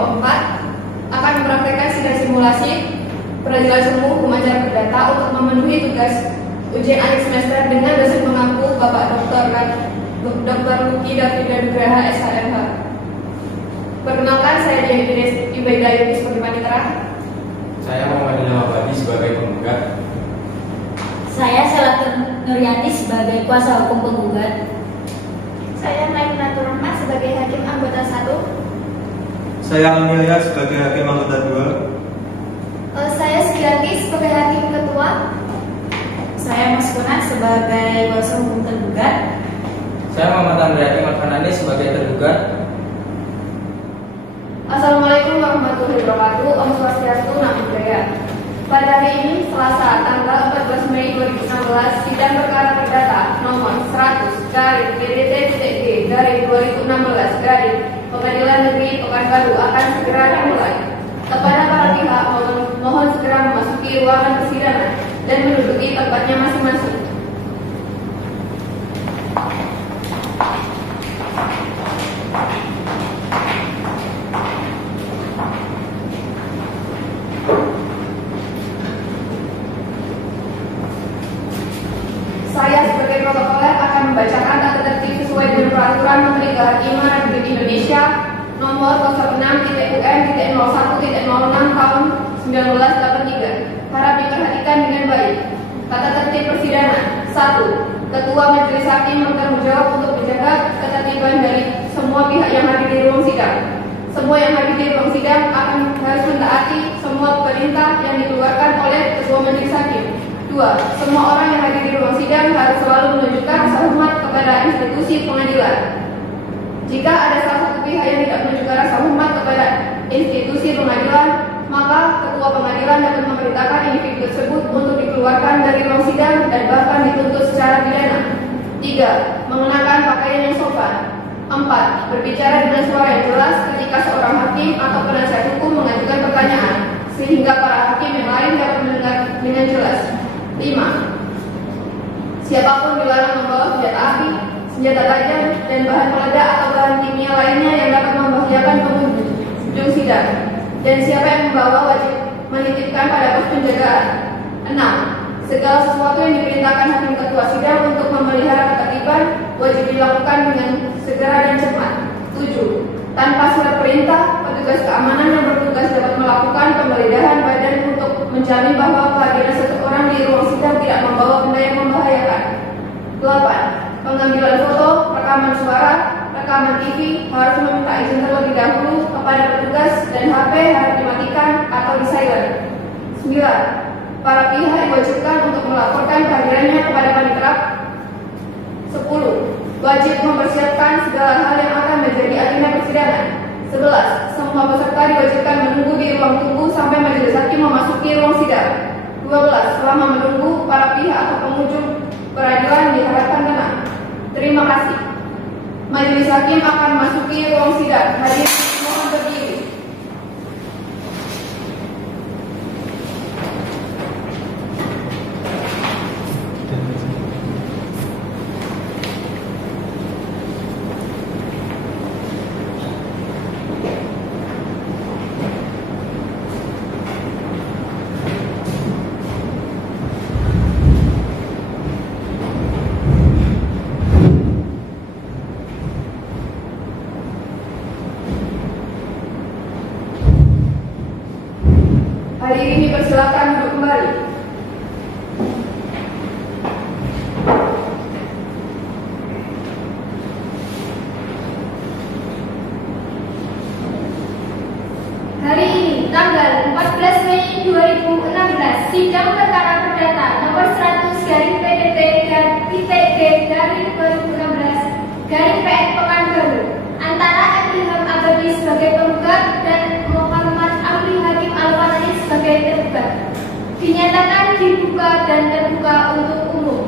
kelompok 4 akan mempraktekkan sidang simulasi peradilan semu hukum acara perdata untuk memenuhi tugas ujian akhir semester dengan dosen pengampu Bapak Dr. Luki Davida Nugraha SHMH. Perkenalkan, saya Dewi Ibaidah Yudis sebagai panitera. Saya Muhammad Abadi sebagai penggugat. Saya Selatur Nuryani sebagai kuasa hukum penggugat. Saya Maimunatur Rahmat sebagai hakim anggota 1. Saya Amelia sebagai hakim anggota 2. Saya Sugiyati sebagai hakim ketua. Saya Mas Kuna sebagai kuasa hukum tergugat. Saya Muhammad Andriani Marfanani sebagai tergugat. Assalamualaikum warahmatullahi wabarakatuh. Om Swastiastu, Namo Buddhaya. Pada hari ini, Selasa, tanggal 14 Mei 2016, sidang perkara perdata nomor 100/PDT.G/2016 Pengadilan Negeri Pekanbaru akan segera dimulai. Kepada para pihak mohon segera memasuki ruangan persidangan dan menduduki tempatnya masing-masing. Saya sebagai protokoler akan membacakan tata tertib sesuai dengan peraturan Menteri Kehakiman Republik Indonesia nomor 06.UN.01.06 tahun 1983. Harap diperhatikan dengan baik. Tata tertib persidangan. 1. Ketua Majelis Hakim bertanggung jawab untuk menjaga ketertiban dari semua pihak yang hadir di ruang sidang. Semua yang hadir di ruang sidang harus menaati semua perintah yang dikeluarkan oleh Ketua Majelis Hakim. 2. Semua orang yang hadir di ruang sidang harus selalu menunjukkan rasa hormat kepada institusi pengadilan. Jika ada salah satu pihak yang tidak menunjukkan rasa hormat kepada institusi pengadilan, maka Ketua Pengadilan dapat memerintahkan individu tersebut untuk dikeluarkan dari ruang sidang dan bahkan dituntut secara pidana. 3. Mengenakan pakaian yang sopan. 4. Berbicara dengan suara yang jelas ketika seorang hakim atau penasihat hukum mengajukan pertanyaan, sehingga para hakim yang lain dapat mendengar dengan jelas. 5. Siapapun dilarang membawa senjata api, senjata tajam, dan bahan peledak atau bahan kimia lainnya yang dapat membahayakan pengunjung sidang. Dan siapa yang membawa wajib menitipkan pada pos penjagaan. 6. Segala sesuatu yang diperintahkan hakim ketua sidang untuk memelihara ketertiban wajib dilakukan dengan segera dan cepat. 7. Tanpa surat perintah, petugas keamanan yang bertugas dapat melakukan penggeledahan badan untuk menjamin bahwa kehadiran seseorang di ruang sidang tidak membawa benda yang membahayakan. 8. Pengambilan foto, rekaman suara, rekaman TV harus meminta izin terlebih dahulu kepada petugas dan HP harus dimatikan atau di silent. 9. Para pihak diwajibkan untuk melaporkan kehadirannya kepada panitera. 10. Wajib mempersiapkan segala hal yang akan menjadi agenda persidangan. 11. Semua peserta diwajibkan menunggu di ruang tunggu sampai majelis hakim memasuki ruang sidang. 12. Selama menunggu, para pihak atau pengunjung peradilan diharapkan tenang. Terima kasih. Majelis hakim akan memasuki ruang sidang. Hadirin mohon berdiri. Hadirin dipersilakan duduk kembali. Hari ini, tanggal 14 Mei 2016, sidang perkara perdata nomor 100/PDT.G/2016 Pekanbaru antara Ilham Abadi sebagai penggugat dan Muhammad Amri Hakim Alfanani sebagai tergugat dinyatakan dibuka dan terbuka untuk umum.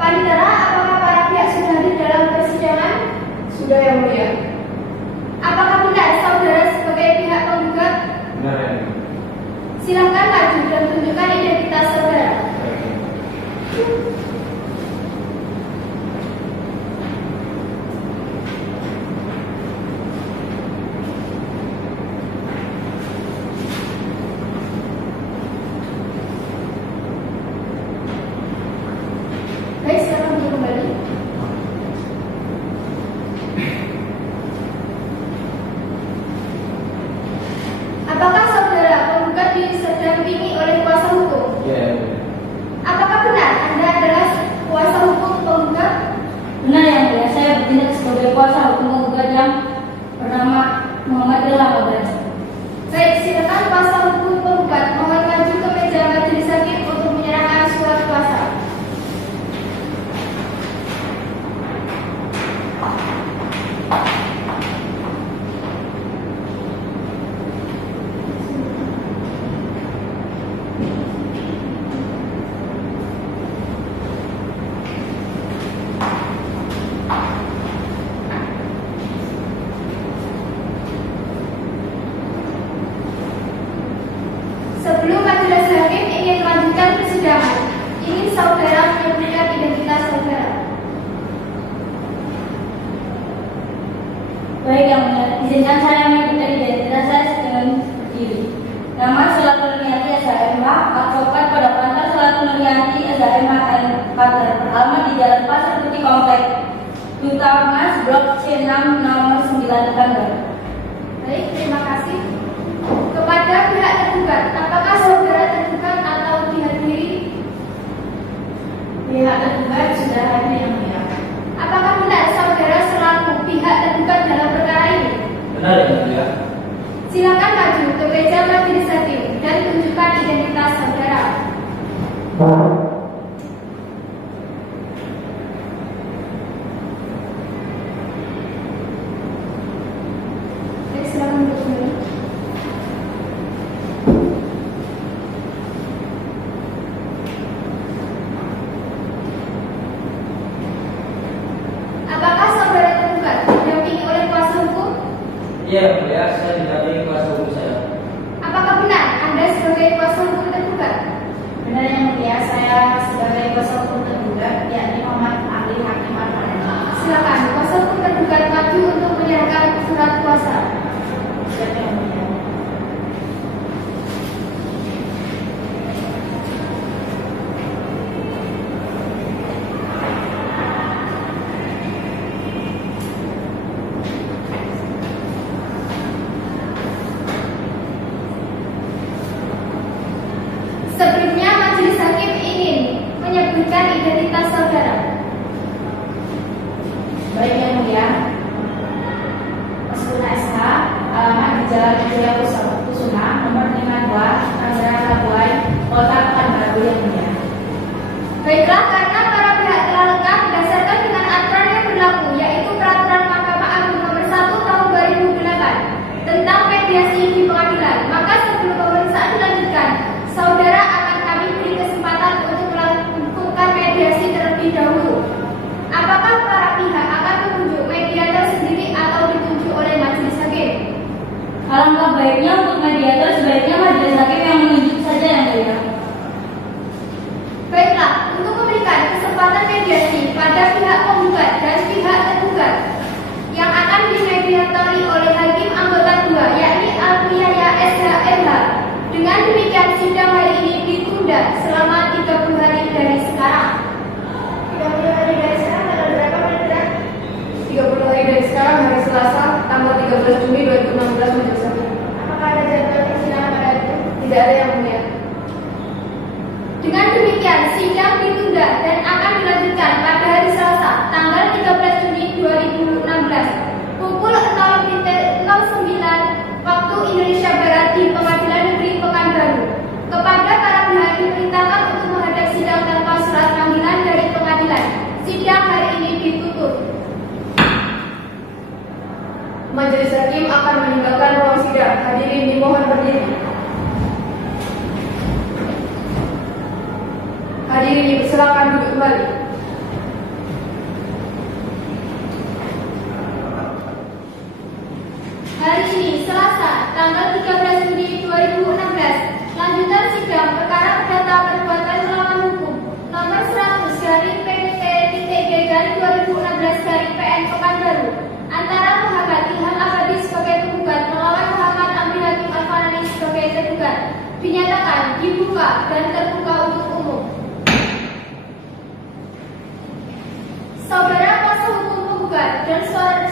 Panitera, apakah para pihak sudah hadir dalam persidangan? Sudah, Yang Mulia. Apakah benar saudara sebagai pihak penggugat? Benar, ya. Silakan maju dan tunjukkan identitas saudara. Baik, silakan duduk kembali. Apakah saudara penggugat didampingi oleh kuasa hukum? Ya. Apakah benar Anda adalah kuasa hukum penggugat? Benar yang mulia, saya bertindak sebagai kuasa hukum penggugat yang bernama Muhammad Ilham Abbas. Baik, silakan kuasa hukum penggugat mohon maju ke meja majelis hakim untuk menyerahkan surat kuasa. Sebelum majelis hakim ingin melanjutkan persidangan, ingin saudara menyebutkan identitas saudara. Baik yang mulia, izinkan saya menyebutkan identitas saya dengan diri. Nama Selatul Nuriyati SHMH, advokat pada kantor Selatul Nuriyati SHMH Qatar, alamat di Jalan Pasar Putih Komplek, Duta Mas, Blok C6 nomor 9 Kantor. Baik, terima kasih. Kepada pihak tergugat, apakah saudara tergugat atau dihadiri? Pihak tergugat sudah hadir yang mulia. Apakah benar saudara selaku pihak tergugat dalam perkara ini? Benar yang mulia. Silakan maju ke meja majelis hakim dan tunjukkan identitas saudara. Baik, silakan duduk kembali. Apakah saudara tergugat didampingi oleh kuasa hukum? Iya yang mulia, saya didampingi kuasa hukum saya. Apakah benar Anda sebagai kuasa hukum tergugat? Benar yang mulia, saya sebagai kuasa hukum tergugat, yakni Muhammad Ali Hakim Al-Farani. Silakan kuasa hukum tergugat maju untuk menyerahkan surat kuasa. Siap yang mulia. Sebelumnya majelis hakim ingin menyebutkan identitas saudara. Baik yang mulia, Mas SH, alamat di Jalan Jaya Kusuma, nomor 52, Tangerang Labuai, Kota Pekanbaru yang mulia. Baiklah, karena para pihak telah lengkap berdasarkan dengan aturan yang berlaku, yaitu Peraturan Mahkamah Agung Nomor 1 Tahun 2008 tentang mediasi di pengadilan, maka sebelum pemeriksaan dilanjutkan, saudara akan kami beri kesempatan untuk melakukan mediasi terlebih dahulu. Apakah para pihak akan menunjuk mediator sendiri atau ditunjuk oleh majelis hakim? Alangkah baiknya untuk mediator, sebaiknya majelis hakim yang menunjuk saja yang mulia. Baiklah, untuk memberikan kesempatan mediasi pada pihak penggugat dan pihak tergugat yang akan dimediatori oleh hakim anggota 2, yakni Alfiaya SHMH. Dengan demikian sidang hari ini ditunda selama 30 hari dari sekarang. 30 hari dari sekarang tanggal berapa, Pak? 30 hari dari sekarang, hari Selasa, tanggal 13 Juni 2016 majelis hakim. Apakah ada jadwal persidangan pada itu? Tidak ada yang mulia. Dengan demikian sidang ditunda dan akan dilanjutkan pada hari Selasa, tanggal 13 Juni 2016 pukul 0.09 waktu Indonesia Barat di Pengadilan Negeri Pekanbaru. Kepada para pihak diperintahkan untuk menghadap sidang tanpa surat panggilan dari pengadilan. Sidang hari ini ditutup. Majelis hakim akan meninggalkan ruang sidang. Hadirin dimohon berdiri. Hadirin silakan duduk kembali. Hari ini Selasa, tanggal 13 Juni 2016, lanjutan sidang perkara perdata perbuatan melawan hukum nomor 100/PT-G/2016/PN Pekanbaru antara Muhammad Ilham Abbas sebagai penggugat melawan Muhammad Ali Hakim Al-Farani sebagai tergugat dinyatakan dibuka dan terbuka untuk umum. Saudara kuasa hukum penggugat dan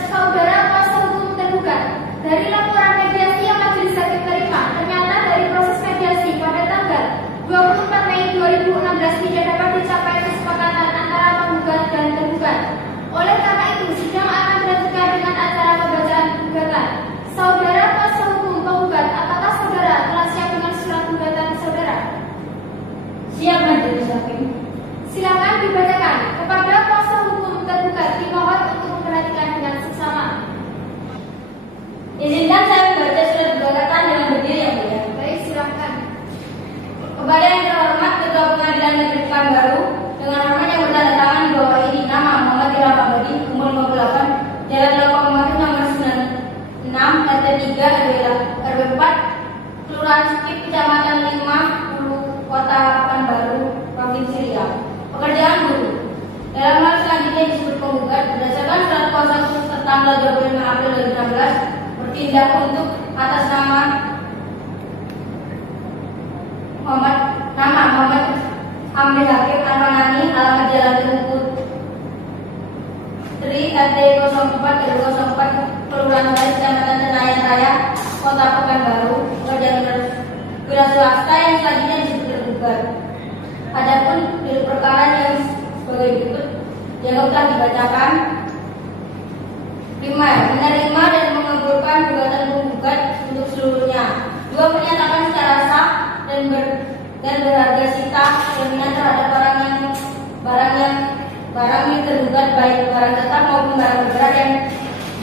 saudara kuasa hukum tergugat, dari laporan mediasi yang majelis hakim terima, ternyata dari proses mediasi pada tanggal 24 Mei 2016 tidak dapat dicapai kesepakatan antara penggugat dan tergugat. Oleh karena itu, sidang akan dilanjutkan dengan acara pembacaan gugatan. Saudara kuasa hukum penggugat, apakah saudara telah siap dengan surat gugatan saudara? Siap, majelis hakim. Silakan dibacakan. Kepada kuasa hukum tergugat dimohon untuk memperhatikan dengan seksama. Izinkan saya membaca surat gugatan dengan berdiri, yang mulia. Baik, silakan. Kepada yang terhormat Ketua Pengadilan Negeri Pekanbaru, dengan hormat yang bertanda tangan di bawah ini, nama Muhammad Ilham Abadi, umur 58, Jalan Lokomotif nomor 96, RT 3, RW 4, Kelurahan Skip, Kecamatan 5, Hulu, Kota Pekanbaru, Provinsi Riau. Pekerjaan guru. Dalam hal selanjutnya disebut penggugat berdasarkan surat kuasa khusus tertanggal 25 April 2016 bertindak untuk atas nama Muhammad Amri Hakim Armanani, alamat Jalan Tungku Tri, RT 04 RW 04, Kelurahan Sari, Kecamatan Senayan Raya, Kota Pekanbaru, pekerjaan wira swasta yang selanjutnya disebut tergugat. Adapun dari perkara yang sebagai berikut yang telah dibacakan: 5. Menerima dan mengabulkan gugatan penggugat untuk seluruhnya. 2. Menyatakan secara sah dan berharga sita jaminan terhadap barang yang tergugat, baik barang tetap maupun barang bergerak yang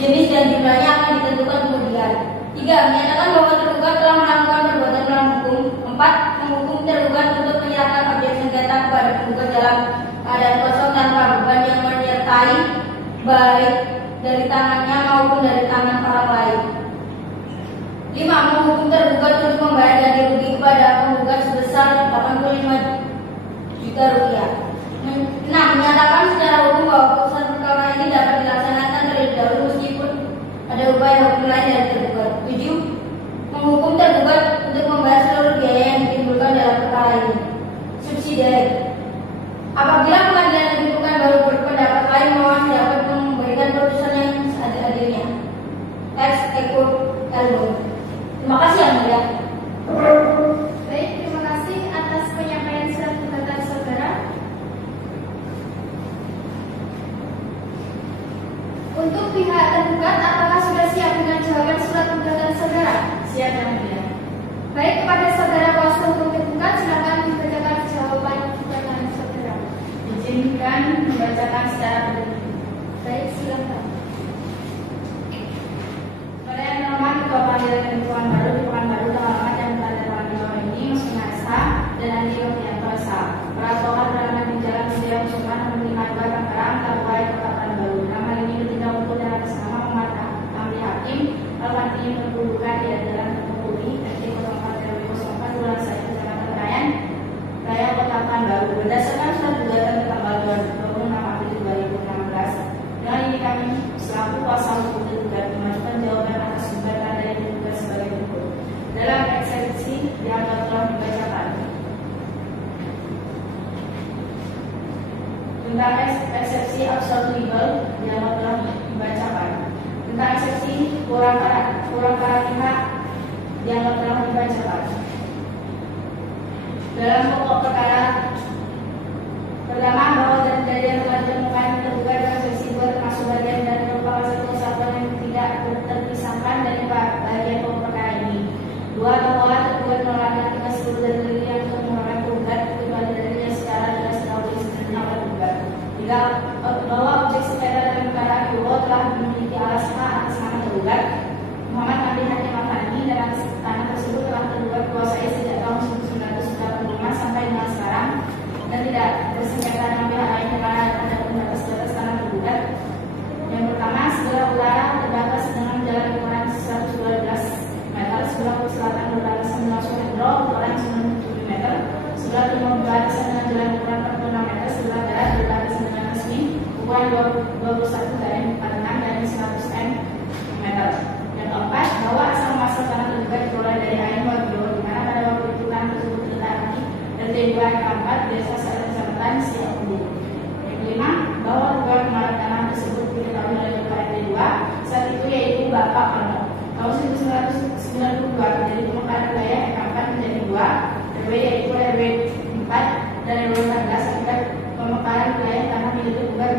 jenis dan jumlahnya akan ditentukan kemudian. 3. Menyatakan bahwa tergugat telah melakukan perbuatan melawan hukum. 4. Menghukum tergugat untuk menyerahkan objek sengketa kepada penggugat dalam keadaan kosong tanpa beban yang menyertai, baik dari tangannya maupun dari tangan orang lain. 5. Menghukum tergugat untuk membayar ganti rugi kepada penggugat sebesar 85 juta rupiah. 6. Menyatakan secara hukum bahwa putusan perkara ini dapat dilaksanakan terlebih dahulu meskipun ada upaya hukum lain dari tergugat. 7. Menghukum tergugat untuk membayar seluruh biaya yang ditimbulkan dalam perkara ini. Subsidiari. Apabila pengadilan negeri Pekanbaru berpendapat lain, mohon dapat memberikan putusan yang seadil-adilnya. Ex equo elbo. Terima kasih, yang mulia. Baik, terima kasih atas penyampaian surat gugatan saudara. Untuk pihak tergugat, apakah sudah siap dengan jawaban surat gugatan saudara? Siap, yang mulia. Baik, kepada saudara kuasa hukum tergugat, silakan dibacakan jawaban gugatan saudara. Izinkan membacakan secara berdiri. Baik, silakan. Pada yang terhormat Ketua Pengadilan Negeri Pekanbaru di Pekanbaru, terhormat yang berada dalam di bawah ini, Muslim Asa dan Andi Rofianto Asa. Peraturan beralamat di Jalan Media Musuhan memberikan dua perkara Kabupaten Kota Pekanbaru. Dalam hal ini bertindak untuk dan atas nama Muhammad Amri Hakim, alamatnya berkedudukan di Jalan Tungkuri, RT 04 RW 04, Kelurahan Sari, Kecamatan Rayan, Raya Kota Pekanbaru. Berdasarkan surat gugatan tanggal 26 April 2016, dengan ini kami selaku kuasa hukum tergugat mengajukan jawaban atas gugatan dari tergugat sebagai berikut. Dalam eksepsi yang telah dibacakan tentang eksepsi absolut legal yang telah dibacakan, tentang eksepsi kurang pihak yang telah dibacakan. Dalam pokok perkara pertama, bahwa dari yang telah ditemukan tergugat dalam seksi 2 termasuk bagian dan merupakan satu kesatuan yang tidak terpisahkan dari bagian pokok perkara ini. 2. Bahwa tergugat melanggar tugas seluruh dalil yang untuk menolak tergugat kecuali dalilnya secara jelas dan objek sengketa oleh tergugat. 3. Bahwa objek sengketa dalam perkara kedua telah memiliki alas hak atas nama tergugat Muhammad Amri Hakim Armanani, dan atas tanah tersebut telah tergugat kuasai sejak tahun 1995 sampai dengan sekarang, dan tidak bersengketa dengan pihak lain karena ada batas-batas tanah tergugat. Yang pertama, sebelah utara terbatas dengan jalan ukuran 112 meter, sebelah selatan berbatasan dengan Sungai Dro, ukuran 97 meter, sebelah timur berbatasan dengan jalan ukuran 46 meter, sebelah barat berbatasan dengan Resmi, ukuran 21 dari 46 dan 100 meter. Yang keempat, bahwa asal muasal tanah tergugat diperoleh dari Ain Wagio, di mana pada waktu itu tanah tersebut terletak di RT 2 RW 4 Desa Sari Kecamatan Siak Ubu. Yang kelima, bahwa tergugat Tahun 1992 menjadi pemekaran wilayah RK4 menjadi 2 RW yaitu RW 4 dan RW 14 akibat pemekaran wilayah tanah milik penggugat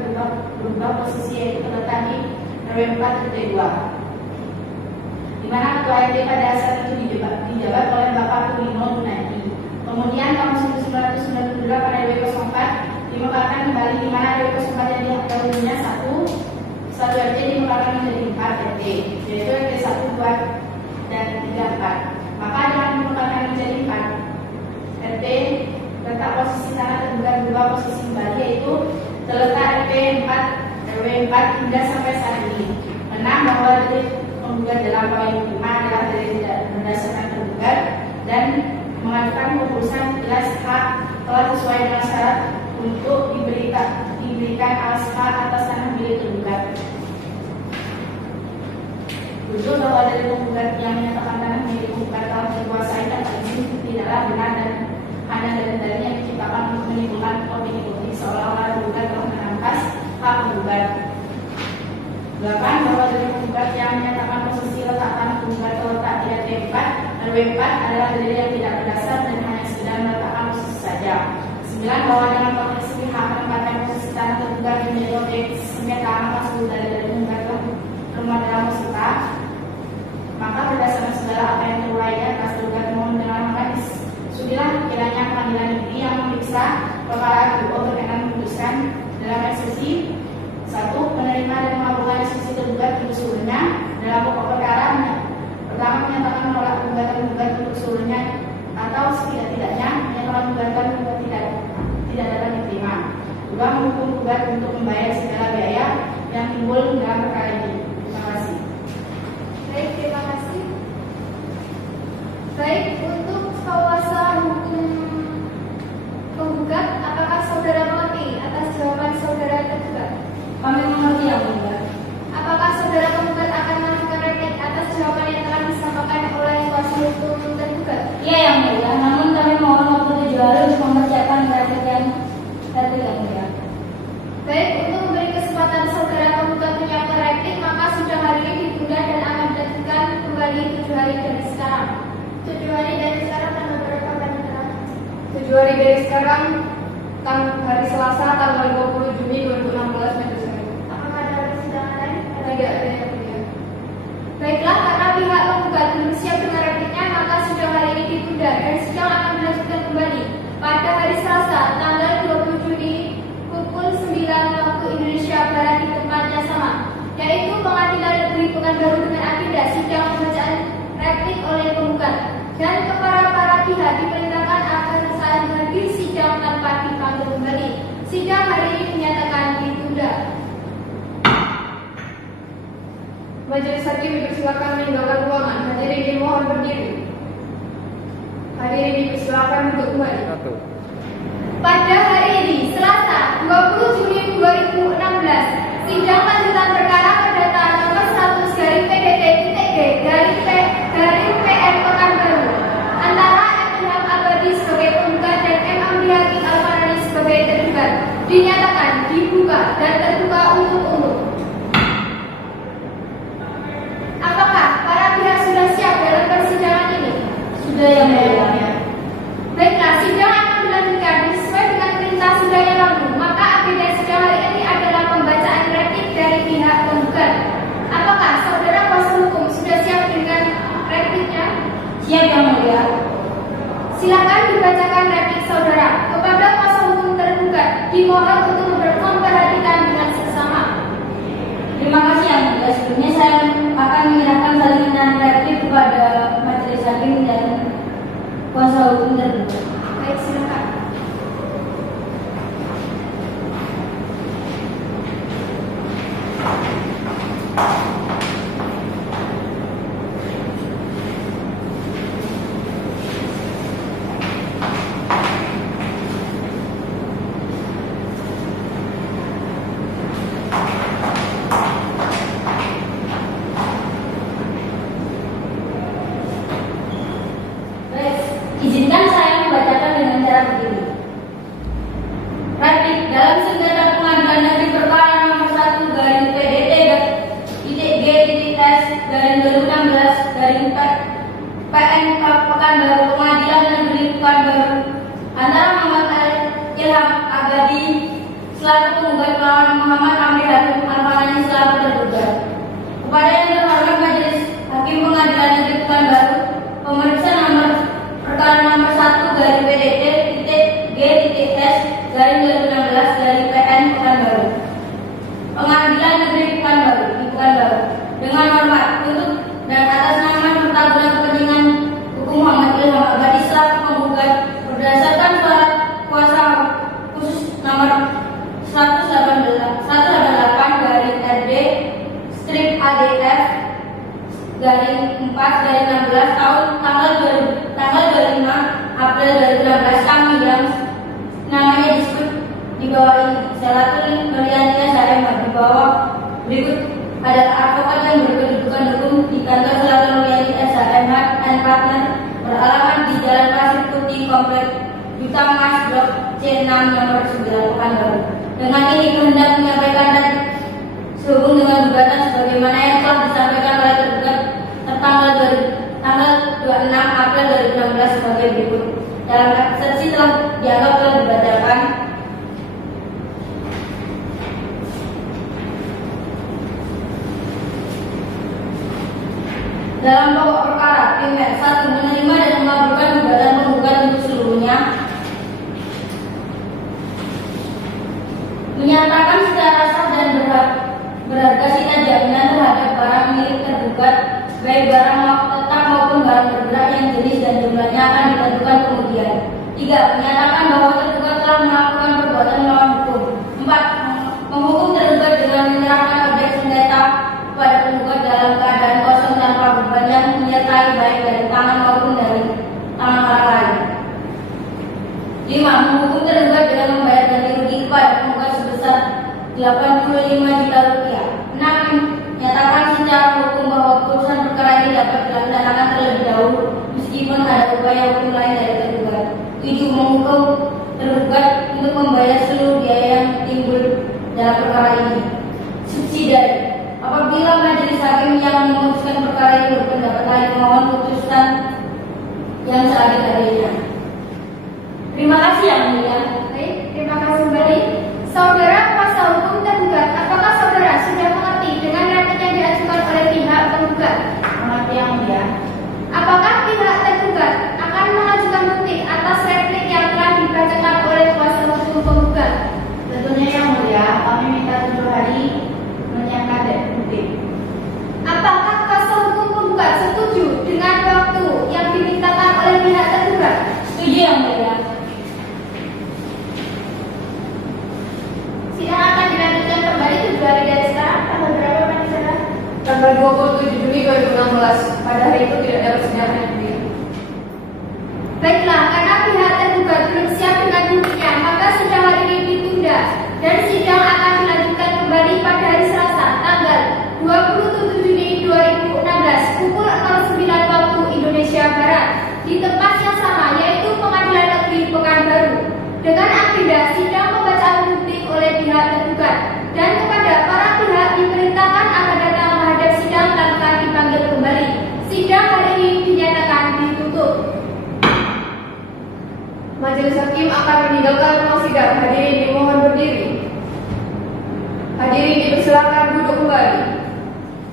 berubah posisi yaitu terletak di RW 4 RT 2 di mana ketua RT pada saat itu dijabat oleh Bapak Tulino Gunadi. Kemudian tahun 1998 pada RW 04 dimekarkan kembali di mana RW 04 yang dahulunya satu RT dimekarkan menjadi 4 RT yaitu RT 1, 2 dan 3, 4. Maka dengan dimekarkan menjadi 4 RT letak posisi tanah tergugat berubah posisi kembali yaitu terletak RT 4 RW 4 hingga sampai saat ini. Menang bahwa delik penggugat dalam poin 5 adalah dalil tidak berdasarkan tergugat dan mengajukan keputusan jelas hak telah sesuai dengan syarat untuk diberikan alas hak atas tanah milik tergugat. Tujuh bahwa dari penggugat yang menyatakan tanah milik penggugat telah dikuasai tanpa izin tidaklah benar dan hanya dalil-dalil yang diciptakan untuk menimbulkan opini publik seolah-olah tergugat telah merampas hak penggugat. 8. Bahwa dari penggugat yang menyatakan posisi letak tanah penggugat terletak di RT 4 RW 4 adalah dalil yang tidak berdasar dan hanya sekedar meletakkan posisi saja. 9. Bahwa dengan konteks pihak menempatkan posisi tanah tergugat menjadi objek sengketa maka seluruh dalil penggugat rumah dalam peserta maka berdasarkan segala apa yang terurainya atas tergugat mohon dengan makanis. Sudilah kiranya pengadilan negeri yang memeriksa perkara GO berkenan memutuskan dalam eksepsi 1. Menerima dan melakukan eksepsi tergugat untuk seluruhnya dalam pokok perkara. Pertama, menyatakan menolak gugatan tergugat untuk seluruhnya atau setidak-tidaknya menyatakan gugatan tergugat tidak dapat diterima. 2. Menghukum gugat untuk membayar segala biaya yang timbul dalam perkara ini. Terima kasih. Baik, terima kasih. Baik, untuk kuasa hukum penggugat, apakah saudara mengerti atas jawaban saudara tergugat? Kami mengerti yang mulia. Apakah saudara penggugat akan melakukan replik atas jawaban yang telah disampaikan oleh kuasa hukum tergugat? Iya yang mulia, namun kami mohon waktu 7 hari untuk mempersiapkan replik yang mulia. Baik, untuk memberi kesempatan saudara penggugat menyiapkan replik, maka sudah hari ini ditunda dan akan dilakukan kembali 7 hari dari sekarang. 7 hari dari sekarang tanggal berapa Panitera? 7 hari dari sekarang hari Selasa tanggal 20 Juni 2016 menurut saya. Apakah ada persidangan lain? Tidak ada yang mulia. Baiklah, karena pihak penggugat belum siap dengan repliknya, maka sudah hari ini ditunda dan sidang akan dilanjutkan kembali pada hari Selasa tanggal 20 Juni pukul 9 waktu Indonesia Barat di tempat yang sama, yaitu Pengadilan Negeri Pekanbaru dengan agenda sidang pembacaan replik oleh penggugat dan kepada para pihak diperintahkan agar saat hadir sidang tanpa dipanggil kembali. Sidang hari ini dinyatakan ditunda. Majelis hakim dipersilakan meninggalkan ruangan. Hadirin dimohon berdiri. Hadirin dipersilakan untuk kembali. Pada hari ini, Selasa 20 Juni 2016, sidang lanjutan perkara perdata nomor 1/PDT-G dari PM Pekanbaru antara M. Ilham Abadi sebagai penggugat dan M. Amri Hakim Alfarani sebagai tergugat dinyatakan dibuka dan terbuka untuk umum. Apakah para pihak sudah siap dalam persidangan ini? Sudah yang mulia. Baiklah, sidang akan dilanjutkan sesuai dengan perintah saudara 4/16 tahun tanggal 25 April 2016 kami yang namanya disebut di bawah ini. Salatul Nuryanti SHM di bawah berikut adalah advokat yang berkedudukan hukum di kantor Salatul Nuryanti SHM and Partner beralamat di Jalan Pasir Putih Komplek Duta Mas Blok C6 nomor 9 Pekanbaru. Dengan ini kehendak menyampaikan dan sehubung dengan gugatan sebagaimana yang telah disampaikan oleh tergugat tanggal 26 April 2016 sebagai berikut. Dalam eksepsi telah dianggap telah dibacakan. Dalam pokok perkara, Primer 1 menerima dan mengabulkan gugatan penggugat untuk seluruhnya, menyatakan secara sah dan berharga sita jaminan terhadap barang milik tergugat, baik barang tetap maupun barang bergerak yang jenis dan jumlahnya akan ditentukan kemudian. 3. Menyatakan bahwa tergugat telah melakukan perbuatan melawan hukum. 4. Menghukum tergugat dengan menyerahkan objek sengketa kepada penggugat dalam keadaan kosong tanpa beban yang menyertai baik dari tangan maupun dari tangan orang lain. 5. Menghukum tergugat dengan membayar ganti rugi kepada penggugat sebesar 85 juta rupiah. 6. Menyatakan secara hukum bahwa putusan perkara ini dapat dilaksanakan terlebih dahulu meskipun ada upaya hukum lain dari tergugat. 7. Menghukum tergugat untuk membayar seluruh biaya yang timbul dalam perkara ini. Subsidiari. Apabila majelis hakim yang memutuskan perkara ini berpendapat lain, memohon putusan yang seadil-adilnya. Terima kasih yang mulia. Baik, terima kasih kembali. Saudara kuasa hukum tergugat, apakah saudara sudah mengerti dengan replik yang diajukan oleh pihak penggugat? Mengerti yang mulia. Apakah pihak tergugat akan mengajukan bukti atas replik yang telah dibacakan oleh kuasa hukum penggugat? Tentunya yang mulia, kami minta 7 hari menyiapkan bukti. Apakah kuasa hukum penggugat setuju dengan waktu yang dimintakan oleh pihak tergugat? Setuju yang mulia. Sidang akan dilanjutkan kembali 7 hari dari sekarang. Tanggal berapa Pak Nisara? Tanggal 27 Juni 2016. Pada hari itu tidak dapat sidang hadir. Baiklah, karena pihak tergugat belum siap dengan buktinya, maka sidang hari ini ditunda dan sidang akan dilanjutkan kembali pada hari Selasa, tanggal 27 Juni 2016 pukul 09 waktu Indonesia Barat di tempat yang sama, yaitu Pengadilan Negeri Pekanbaru, dengan agenda sidang pembacaan bukti oleh pihak tergugat dan kepada para pihak diperintahkan agar datang menghadap sidang tanpa dipanggil kembali. Sidang hari ini dinyatakan ditutup. Majelis hakim akan meninggalkan ruang sidang. Hadirin dimohon berdiri. Hadirin dipersilakan duduk kembali.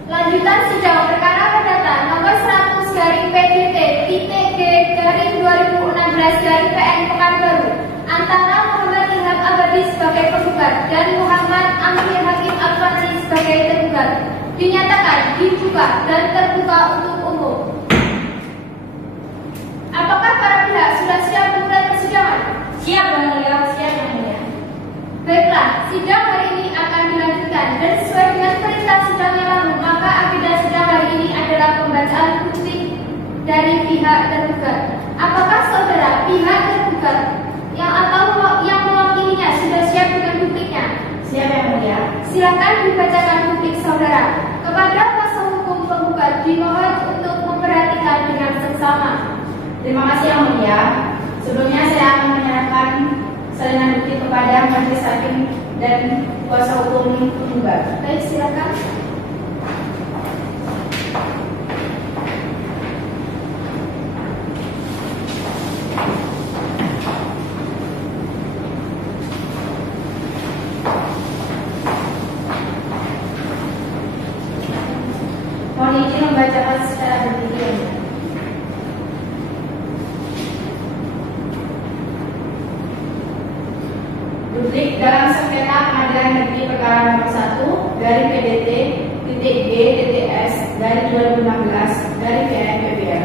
Lanjutan sidang perkara perdata nomor 100/PDT-G/2016/PN Pekanbaru antara Muhammad Ilham Abadi sebagai penggugat dan Muhammad Amir Hakim Alfanani sebagai tergugat dinyatakan dibuka dan terbuka untuk umum. Apakah para pihak sudah siap memulai persidangan? Siap yang mulia, siap yang mulia. Baiklah, sidang hari ini akan dilanjutkan dan sesuai dengan perintah sidang yang lalu, maka agenda sidang hari ini adalah pembacaan bukti dari pihak tergugat. Apakah saudara pihak tergugat yang mewakilinya sudah siap dengan buktinya? Siap yang mulia. Silakan dibacakan bukti saudara. Kepada kuasa hukum penggugat dimohon untuk memperhatikan dengan seksama. Terima kasih yang mulia. Sebelumnya saya akan menyerahkan salinan bukti kepada majelis hakim dan kuasa hukum penggugat. Baik, silakan. Mohon izin membacakan secara berdiri. Duplik dalam sengketa Pengadilan Negeri Perkara Nomor 1 dari PDT.G.S.2016 dari PN/PBR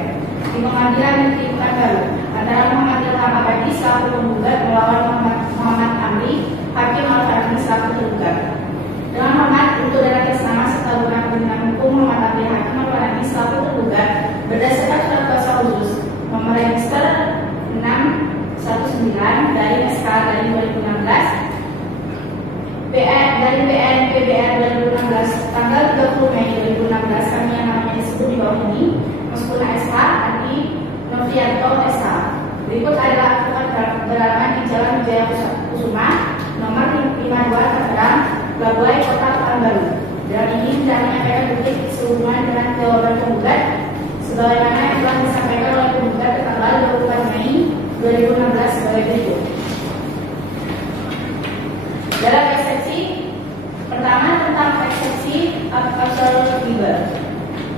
di Pengadilan Negeri Pekanbaru antara Muhammad Ilham Abadi selaku penggugat melawan Muhammad Amri Hakim Alfanani selaku tergugat. Dengan hormat untuk dan atas nama serta bukan pimpinan hukum Muhammad Amri Hakim Alfanani selaku PBN 2016 tanggal 30 Mei 2016 kami yang namanya disebut di bawah ini Maskuna SH Adi Novianto SH. Berikut adalah advokat beralaman di Jalan Wijaya Kusuma nomor 52 Tangerang, Labuai, Kota Pekanbaru. Dan ini tidak menyampaikan bukti sehubungan dengan jawaban penggugat sebagaimana yang telah disampaikan oleh penggugat tanggal 24 Mei 2016 sebagai berikut. Dalam eksepsi pertama tentang eksepsi absolute liber,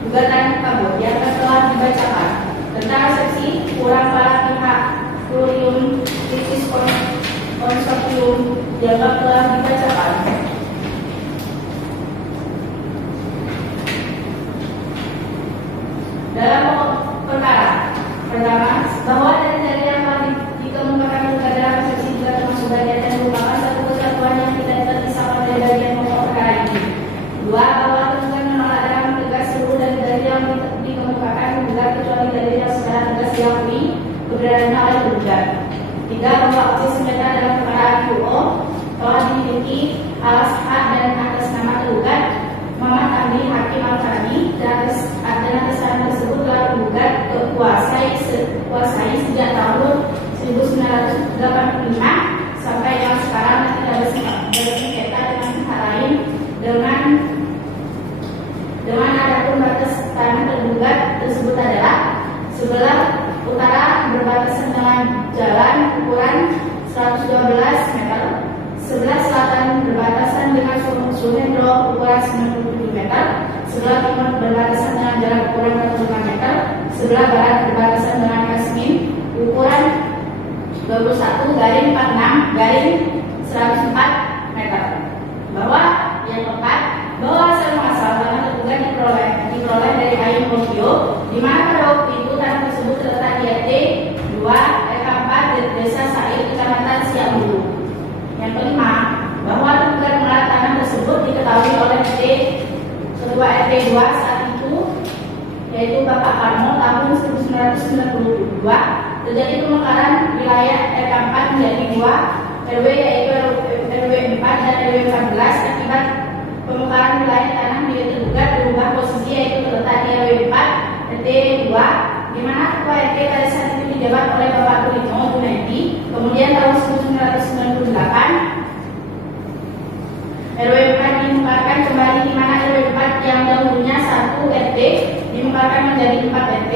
gugatan kabur yang telah dibacakan tentang eksepsi kurang para pihak plurium litis konsortium dianggap telah dibacakan. Dalam pokok perkara pertama, bahwa dari yang telah dikemukakan juga dalam eksepsi juga termasuk bagian dan merupakan satu kesatuan yang tidak terpisahkan dari bagian pokok perkara ini. Dua, bahwa tergugat menolak dalam tegas seluruh dari yang dikemukakan penggugat kecuali dari yang secara tegas diakui keberadaannya oleh penggugat. Tiga, bahwa opsi senjata dalam perkara QO telah dimiliki alas hak dan atas nama tergugat Muhammad Amri Hakim Al-Karni dan atas saran tersebut telah penggugat kuasai sejak tahun 1985 sampai yang sekarang tidak bersengketa dengan pihak lain dengan adapun batas tanah tergugat tersebut adalah sebelah utara berbatasan dengan jalan ukuran 112 meter, sebelah selatan berbatasan dengan Sungai Bro ukuran 97 meter, sebelah timur berbatasan dengan jalan ukuran 45 meter, sebelah barat berbatasan dengan Kasmin ukuran 21-46-104 meter. Bahwa yang keempat, bahwa hasil muasal tanah tergugat diperoleh dari Ayun Bogio, di mana pada waktu itu tanah tersebut terletak di RT 2 RK 4 Desa Said, Kecamatan Siambulu. Yang kelima, bahwa tergugat mengelola tanah tersebut diketahui oleh Ketua RT 2 saat itu, yaitu Bapak Parmo tahun 1992. Terjadi pemekaran wilayah RK 4 menjadi 2 RW, yaitu RW 4 dan RW 14. Akibat pemekaran wilayah tanah milik tergugat berubah posisi, yaitu terletak di RW 4 RT 2, di mana Ketua RT pada saat itu dijabat oleh Bapak Kulino Gunaidi. Kemudian tahun 1998 RW 4 dimekarkan kembali, di mana RW 4 yang dahulunya 1 RT dimekarkan menjadi 4 RT,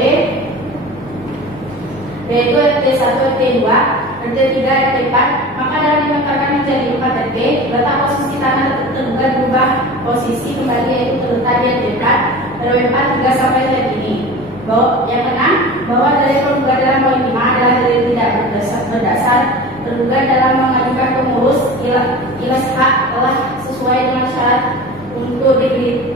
yaitu RT 1, RT 2, RT 3, RT 4. Maka dalam dimekarkan menjadi 4 RT, letak posisi tanah tergugat berubah posisi kembali, yaitu terletak di RT 4 RW 4 hingga sampai saat ini. Yang keenam, bahwa dari penggugat dalam poin 5 adalah dari tidak berdasar tergugat dalam mengajukan pengurus ilas hak telah sesuai dengan syarat untuk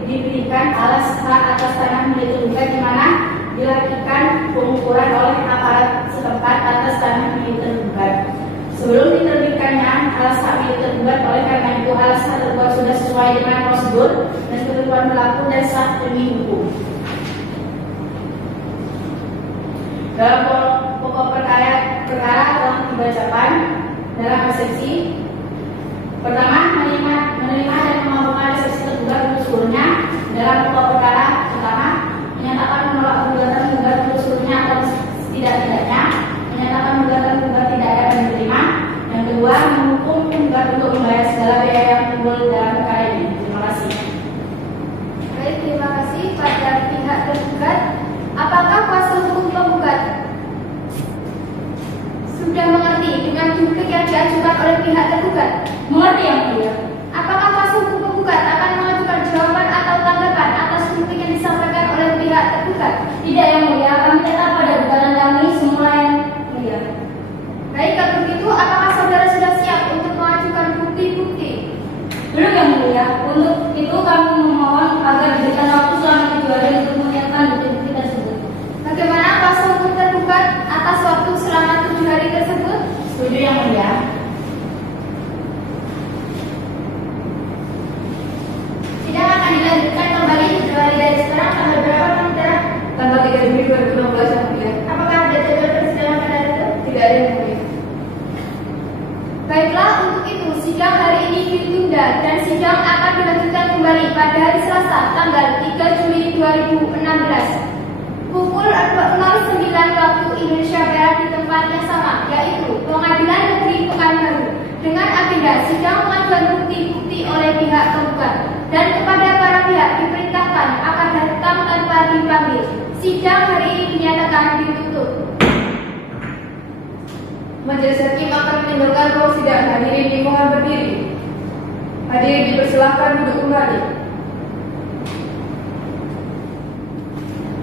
diberikan alas hak atas tanah milik tergugat, di mana dilakukan pengukuran oleh aparat setempat atas tanah milik tergugat. Sebelum diterbitkannya alas hak milik tergugat, oleh karena itu alas hak tergugat sudah sesuai dengan prosedur dan ketentuan berlaku dan sah demi hukum. Dalam pokok perkara telah dibacakan dalam eksepsi pertama, menerima dan memabulkan eksepsi tergugat untuk seluruhnya. Dalam pokok perkara pertama, menyatakan menolak gugatan tergugat untuk seluruhnya atau setidak-tidaknya menyatakan gugatan tergugat tidak dapat diterima. Yang kedua, menghukum tergugat untuk membayar segala biaya yang timbul dalam perkara ini. Terima kasih. Baik, terima kasih pada pihak tergugat. Apakah kuasa hukum penggugat sudah mengerti dengan duplik yang diajukan oleh pihak tergugat? Mengerti, Yang Mulia. Apakah kuasa hukum penggugat akan mengajukan jawaban atau tanggapan atas duplik yang disampaikan oleh pihak tergugat? Tidak, Yang Mulia. Kami tetap pada gugatan kami semula, Yang Mulia. Baik, kalau begitu, apakah saudara sudah siap untuk mengajukan bukti-bukti? Belum, Yang Mulia. Untuk itu kami memohon agar diberikan waktu selama 7 hari untuk menyiapkan bukti-bukti tersebut. Bagaimana kuasa hukum tergugat atas waktu selama 7 hari tersebut? Setuju, Yang Mulia. Sidang akan dilanjutkan kembali dari sekarang tanggal berapa, Saudara? Tanggal 3 Juni 2016, Yang Mulia. Apakah ada jadwal persidangan pada hari itu? Tidak ada, Yang Mulia. Baiklah, untuk itu sidang hari ini ditunda. ditunda dan sidang akan dilanjutkan kembali pada hari Selasa tanggal 3 Juli 2016 pukul 09 waktu Indonesia Barat di tempat yang sama, yaitu Pengadilan Negeri Pekanbaru, dengan agenda sidang pengajuan bukti-bukti oleh pihak penggugat dan kepada para pihak diperintahkan akan datang tanpa dipanggil. Sidang hari ini dinyatakan ditutup. Majelis Hakim akan meninggalkan ruang sidang. Hadirin dimohon berdiri. Hadirin dipersilakan duduk kembali.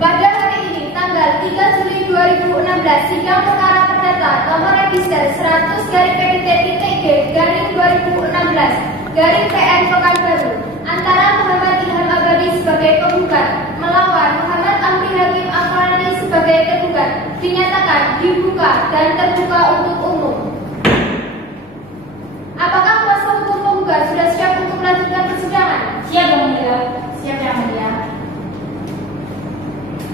Pada hari ini, tanggal 3 Juli 2016, sidang perkara perdata nomor register 100-PTTG-2016-PN Pekanbaru antara Muhammad Ilham Abadi sebagai penggugat melawan Muhammad Amri Hakim Al-Farani sebagai tergugat dinyatakan dibuka dan terbuka untuk umum. Apakah kuasa hukum penggugat sudah siap untuk melanjutkan persidangan? Siap, Yang Mulia. Siap, Yang Mulia.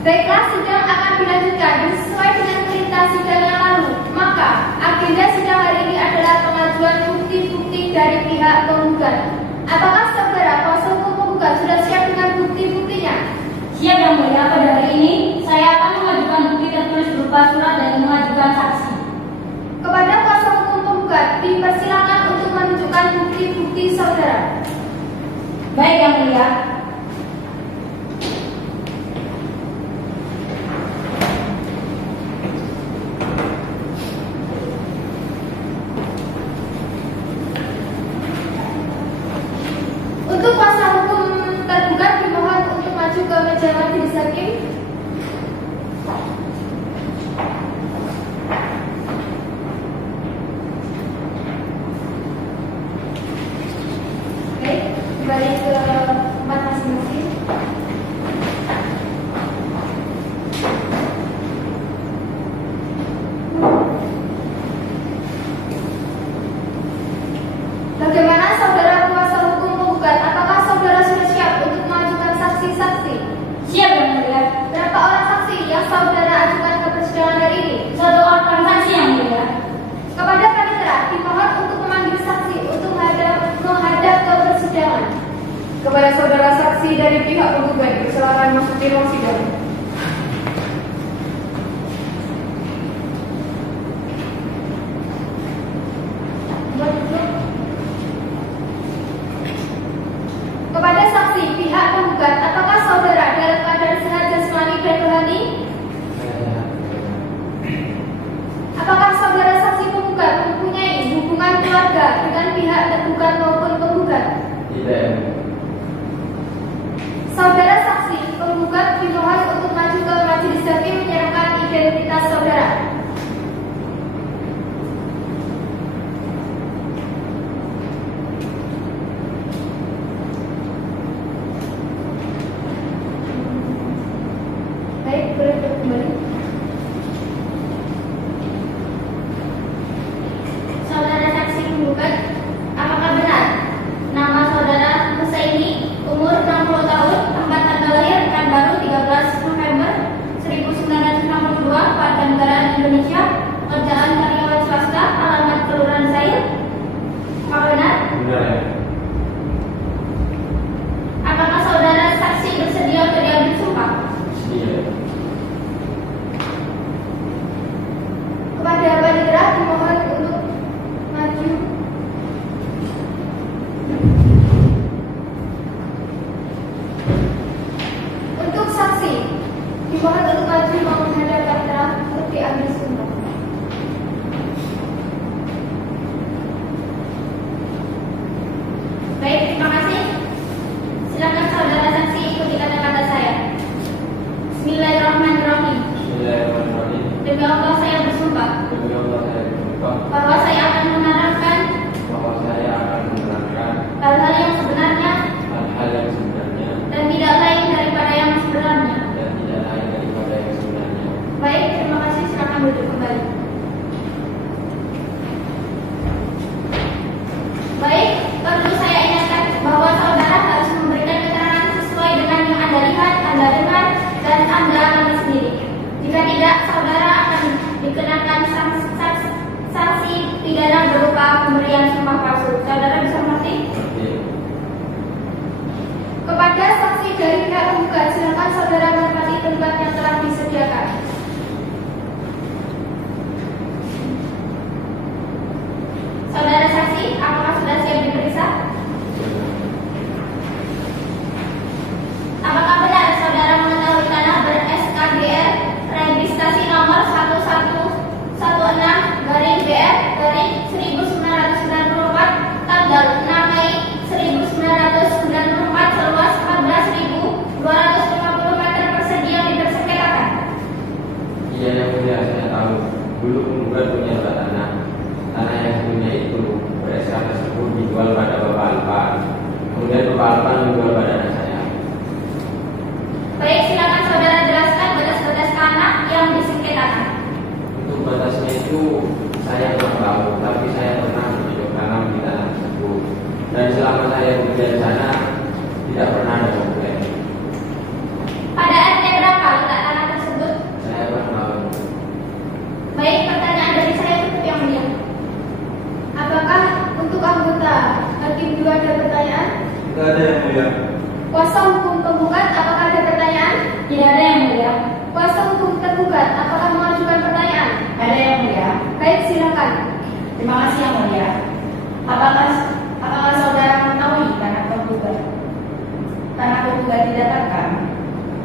Baiklah, sidang akan dilanjutkan sesuai dengan perintah sidang yang lalu. Maka, agenda sidang hari ini adalah pengajuan bukti-bukti dari pihak penggugat. Apakah saudara kuasa hukum penggugat sudah siap dengan bukti-buktinya? Siap, Yang Mulia. Pada hari ini, saya akan mengajukan bukti tertulis berupa surat dan mengajukan saksi. Kepada kuasa hukum penggugat, dipersilakan untuk menunjukkan bukti-bukti saudara. Baik, Yang Mulia. Untuk kuasa hukum tergugat dimohon untuk maju ke meja majelis hakim. Baik, kembali ke tempat masing-masing. Bagaimana saudara kuasa hukum penggugat? Apakah saudara sudah siap untuk mengajukan saksi-saksi? Siap, Yang Mulia. Berapa orang saksi yang saudara ajukan ke persidangan hari ini? 1 orang saksi, Yang Mulia. Kepada panitera dimohon untuk memanggil saksi untuk menghadap ke persidangan. Kepada saudara saksi dari pihak penggugat, persilakan masuk di ruang sidang. Kepada saksi pihak penggugat, apakah saudara dalam keadaan sehat jasmani dan rohani? Apakah saudara saksi penggugat mempunyai hubungan keluarga dengan pihak tergugat maupun penggugat? Tidak. Saudara saksi penggugat dimohon untuk maju ke majelis hakim menyerahkan identitas saudara. Baik, boleh kembali. Saudara saksi penggugat, apakah benar nama saudara Husaini, umur 60 tahun, tempat tanggal lahir Pekanbaru 13 November 1962, Warga Negara Indonesia? dari pihak penggugat, silakan saudara menempati tempat yang telah disediakan. Saudara saksi, apakah sudah siap diperiksa? Apakah benar saudara mengetahui tanah ber-SKDR registrasi nomor 1196-BR-1994 tanggal 6 Mei 1994 seluas 14.250 meter persegi yang dipersengketakan? Iya yang mulia, saya tahu. Dulu penggugat punya tanah. Tanah yang punya itu ber-SK tersebut dijual pada Bapak Alpan. Kemudian Bapak Alpan menjual pada anak saya. Baik, silakan saudara jelaskan batas-batas tanah yang disengketakan. Untuk batasnya itu saya kurang tahu, tapi saya pernah bercocok tanam di tanah tersebut. Dan selama saya bekerja di sana tidak pernah ada komplain. Pada RT berapa letak tanah tersebut? Saya kurang tahu. Baik, pertanyaan dari saya cukup yang mulia. Apakah untuk anggota hakim 2 ada pertanyaan? Tidak ada yang mulia. Kuasa hukum penggugat, apakah ada pertanyaan? Tidak ada yang mulia. Kuasa hukum tergugat, apakah mengajukan pertanyaan? Ada yang mulia. Baik, silakan. Terima kasih yang mulia. Apakah saudara mengetahui tanah penggugat? Tanah penggugat didapatkan?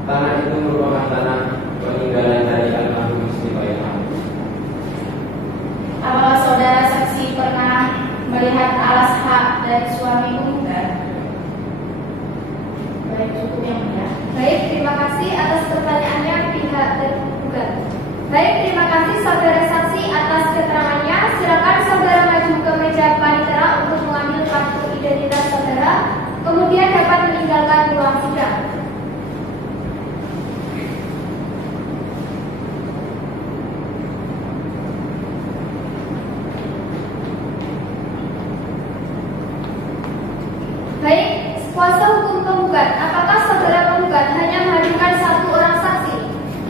Tanah itu merupakan tanah peninggalan dari almarhum istri Pak Ilham. Apakah saudara saksi pernah melihat alas hak dari suami penggugat? Baik, cukup yang mulia. Baik, terima kasih atas pertanyaannya pihak tergugat. Baik, terima kasih saudara saksi atas keterangannya. Silakan saudara maju ke meja panitera untuk mengambil kartu identitas saudara, kemudian dapat meninggalkan ruang sidang. Baik, kuasa hukum penggugat, apakah saudara penggugat hanya menghadirkan 1 orang saksi?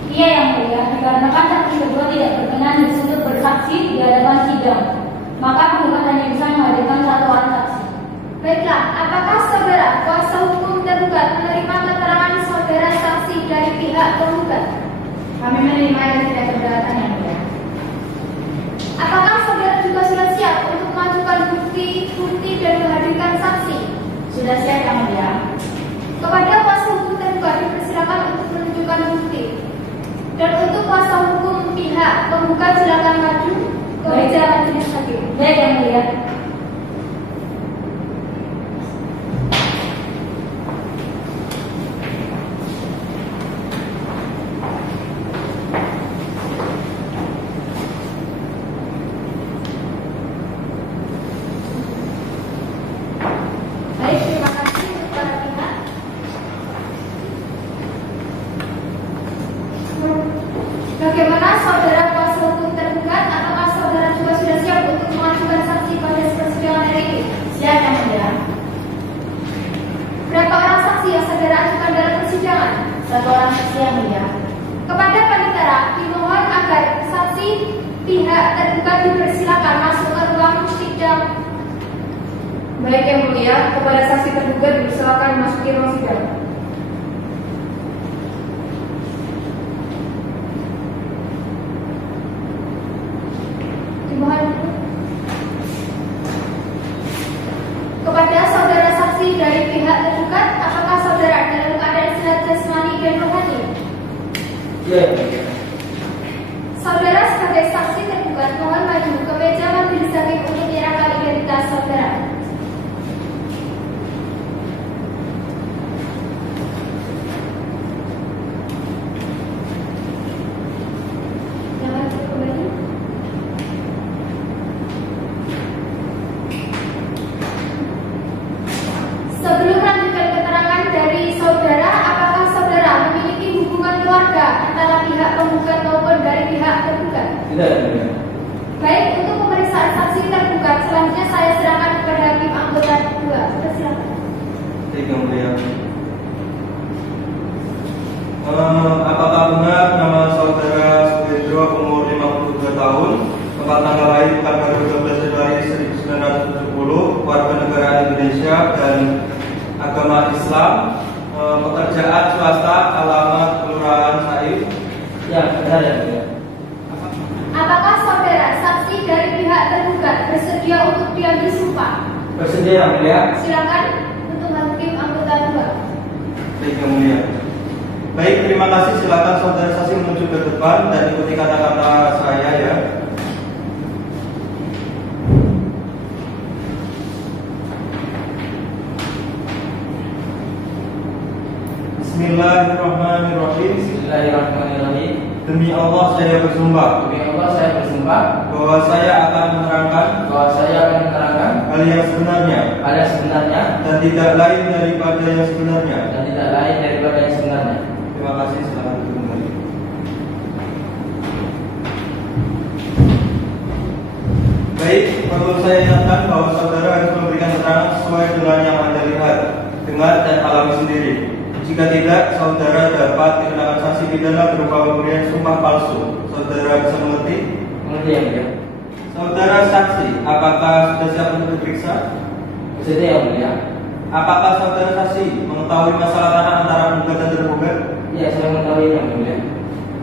Iya yang mulia, dikarenakan saksi kedua tidak berkenan disebut bersaksi di hadapan sidang, maka penggugat hanya bisa menghadirkan 1 orang saksi. Baiklah, apakah saudara kuasa hukum tergugat menerima keterangan saudara saksi dari pihak penggugat? Kami menerima dan tidak keberatan yang mulia. Apakah saudara juga sudah siap untuk mengajukan bukti dan menghadirkan saksi? Sudah siap yang mulia. Kepada kuasa hukum tergugat dipersilakan untuk menunjukkan bukti. Dan untuk kuasa hukum pihak penggugat silakan maju ke meja majelis hakim. Baik yang mulia. Baik, terima kasih untuk para pihak. Bagaimana saudara kuasa hukum tergugat? Apakah saudara juga sudah siap untuk mengajukan saksi pada persidangan hari ini? Siap yang mulia. Berapa orang saksi yang saudara ajukan dalam persidangan? 1 orang saksi yang mulia. Kepada panitera dimohon agar saksi pihak tergugat dipersilakan masuk ke ruang sidang. Baik yang mulia, kepada saksi tergugat dipersilakan masuki ruang sidang. Dimohon kepada saudara saksi dari pihak tergugat, apakah saudara dalam keadaan sehat jasmani dan rohani? Iya. Saudara sebagai saksi tergugat mohon maju ke meja majelis hakim untuk menyerahkan identitas saudara. Sebelum melanjutkan keterangan dari saudara, apakah saudara memiliki hubungan keluarga antara pihak penggugat maupun dari pihak tergugat? Tidak yang mulia. Baik, untuk pemeriksaan saksi tergugat, selanjutnya saya serahkan kepada hakim anggota 2. Silakan. Baik yang mulia. Apakah benar nama saudara Subedro umur 52 tahun, tempat tanggal lahir Pekanbaru 12 Februari 1970, warga negara Indonesia dan agama Islam, pekerjaan swasta, alamat Kelurahan Said. Ya, benar ya mulia. Apakah saudara saksi dari pihak tergugat bersedia untuk diambil sumpah? Bersedia yang mulia. Silakan untuk hakim anggota 2. Baik yang mulia. Baik, terima kasih. Silakan saudara saksi menuju ke depan dan ikuti kata-kata saya ya. Bismillahirrahmanirrahim. Bismillahirrahmanirrahim. Demi Allah saya bersumpah Demi Allah saya bersumpah bahwa saya akan menerangkan bahwa saya akan menerangkan hal yang sebenarnya hal yang sebenarnya dan tidak lain daripada yang sebenarnya. dan tidak lain daripada yang sebenarnya. Terima kasih. Selamat duduk kembali. Baik, perlu saya ingatkan bahwa saudara harus memberikan keterangan sesuai dengan yang Anda lihat, dengar dan alami sendiri. Jika tidak, saudara dapat dikenakan sanksi pidana berupa pemberian sumpah palsu. Saudara bisa mengerti? Mengerti yang mulia. Saudara saksi, apakah sudah siap untuk diperiksa? Bersedia yang mulia. Apakah saudara saksi mengetahui masalah tanah antara penggugat dan tergugat? Ya, saya mengetahui yang mulia.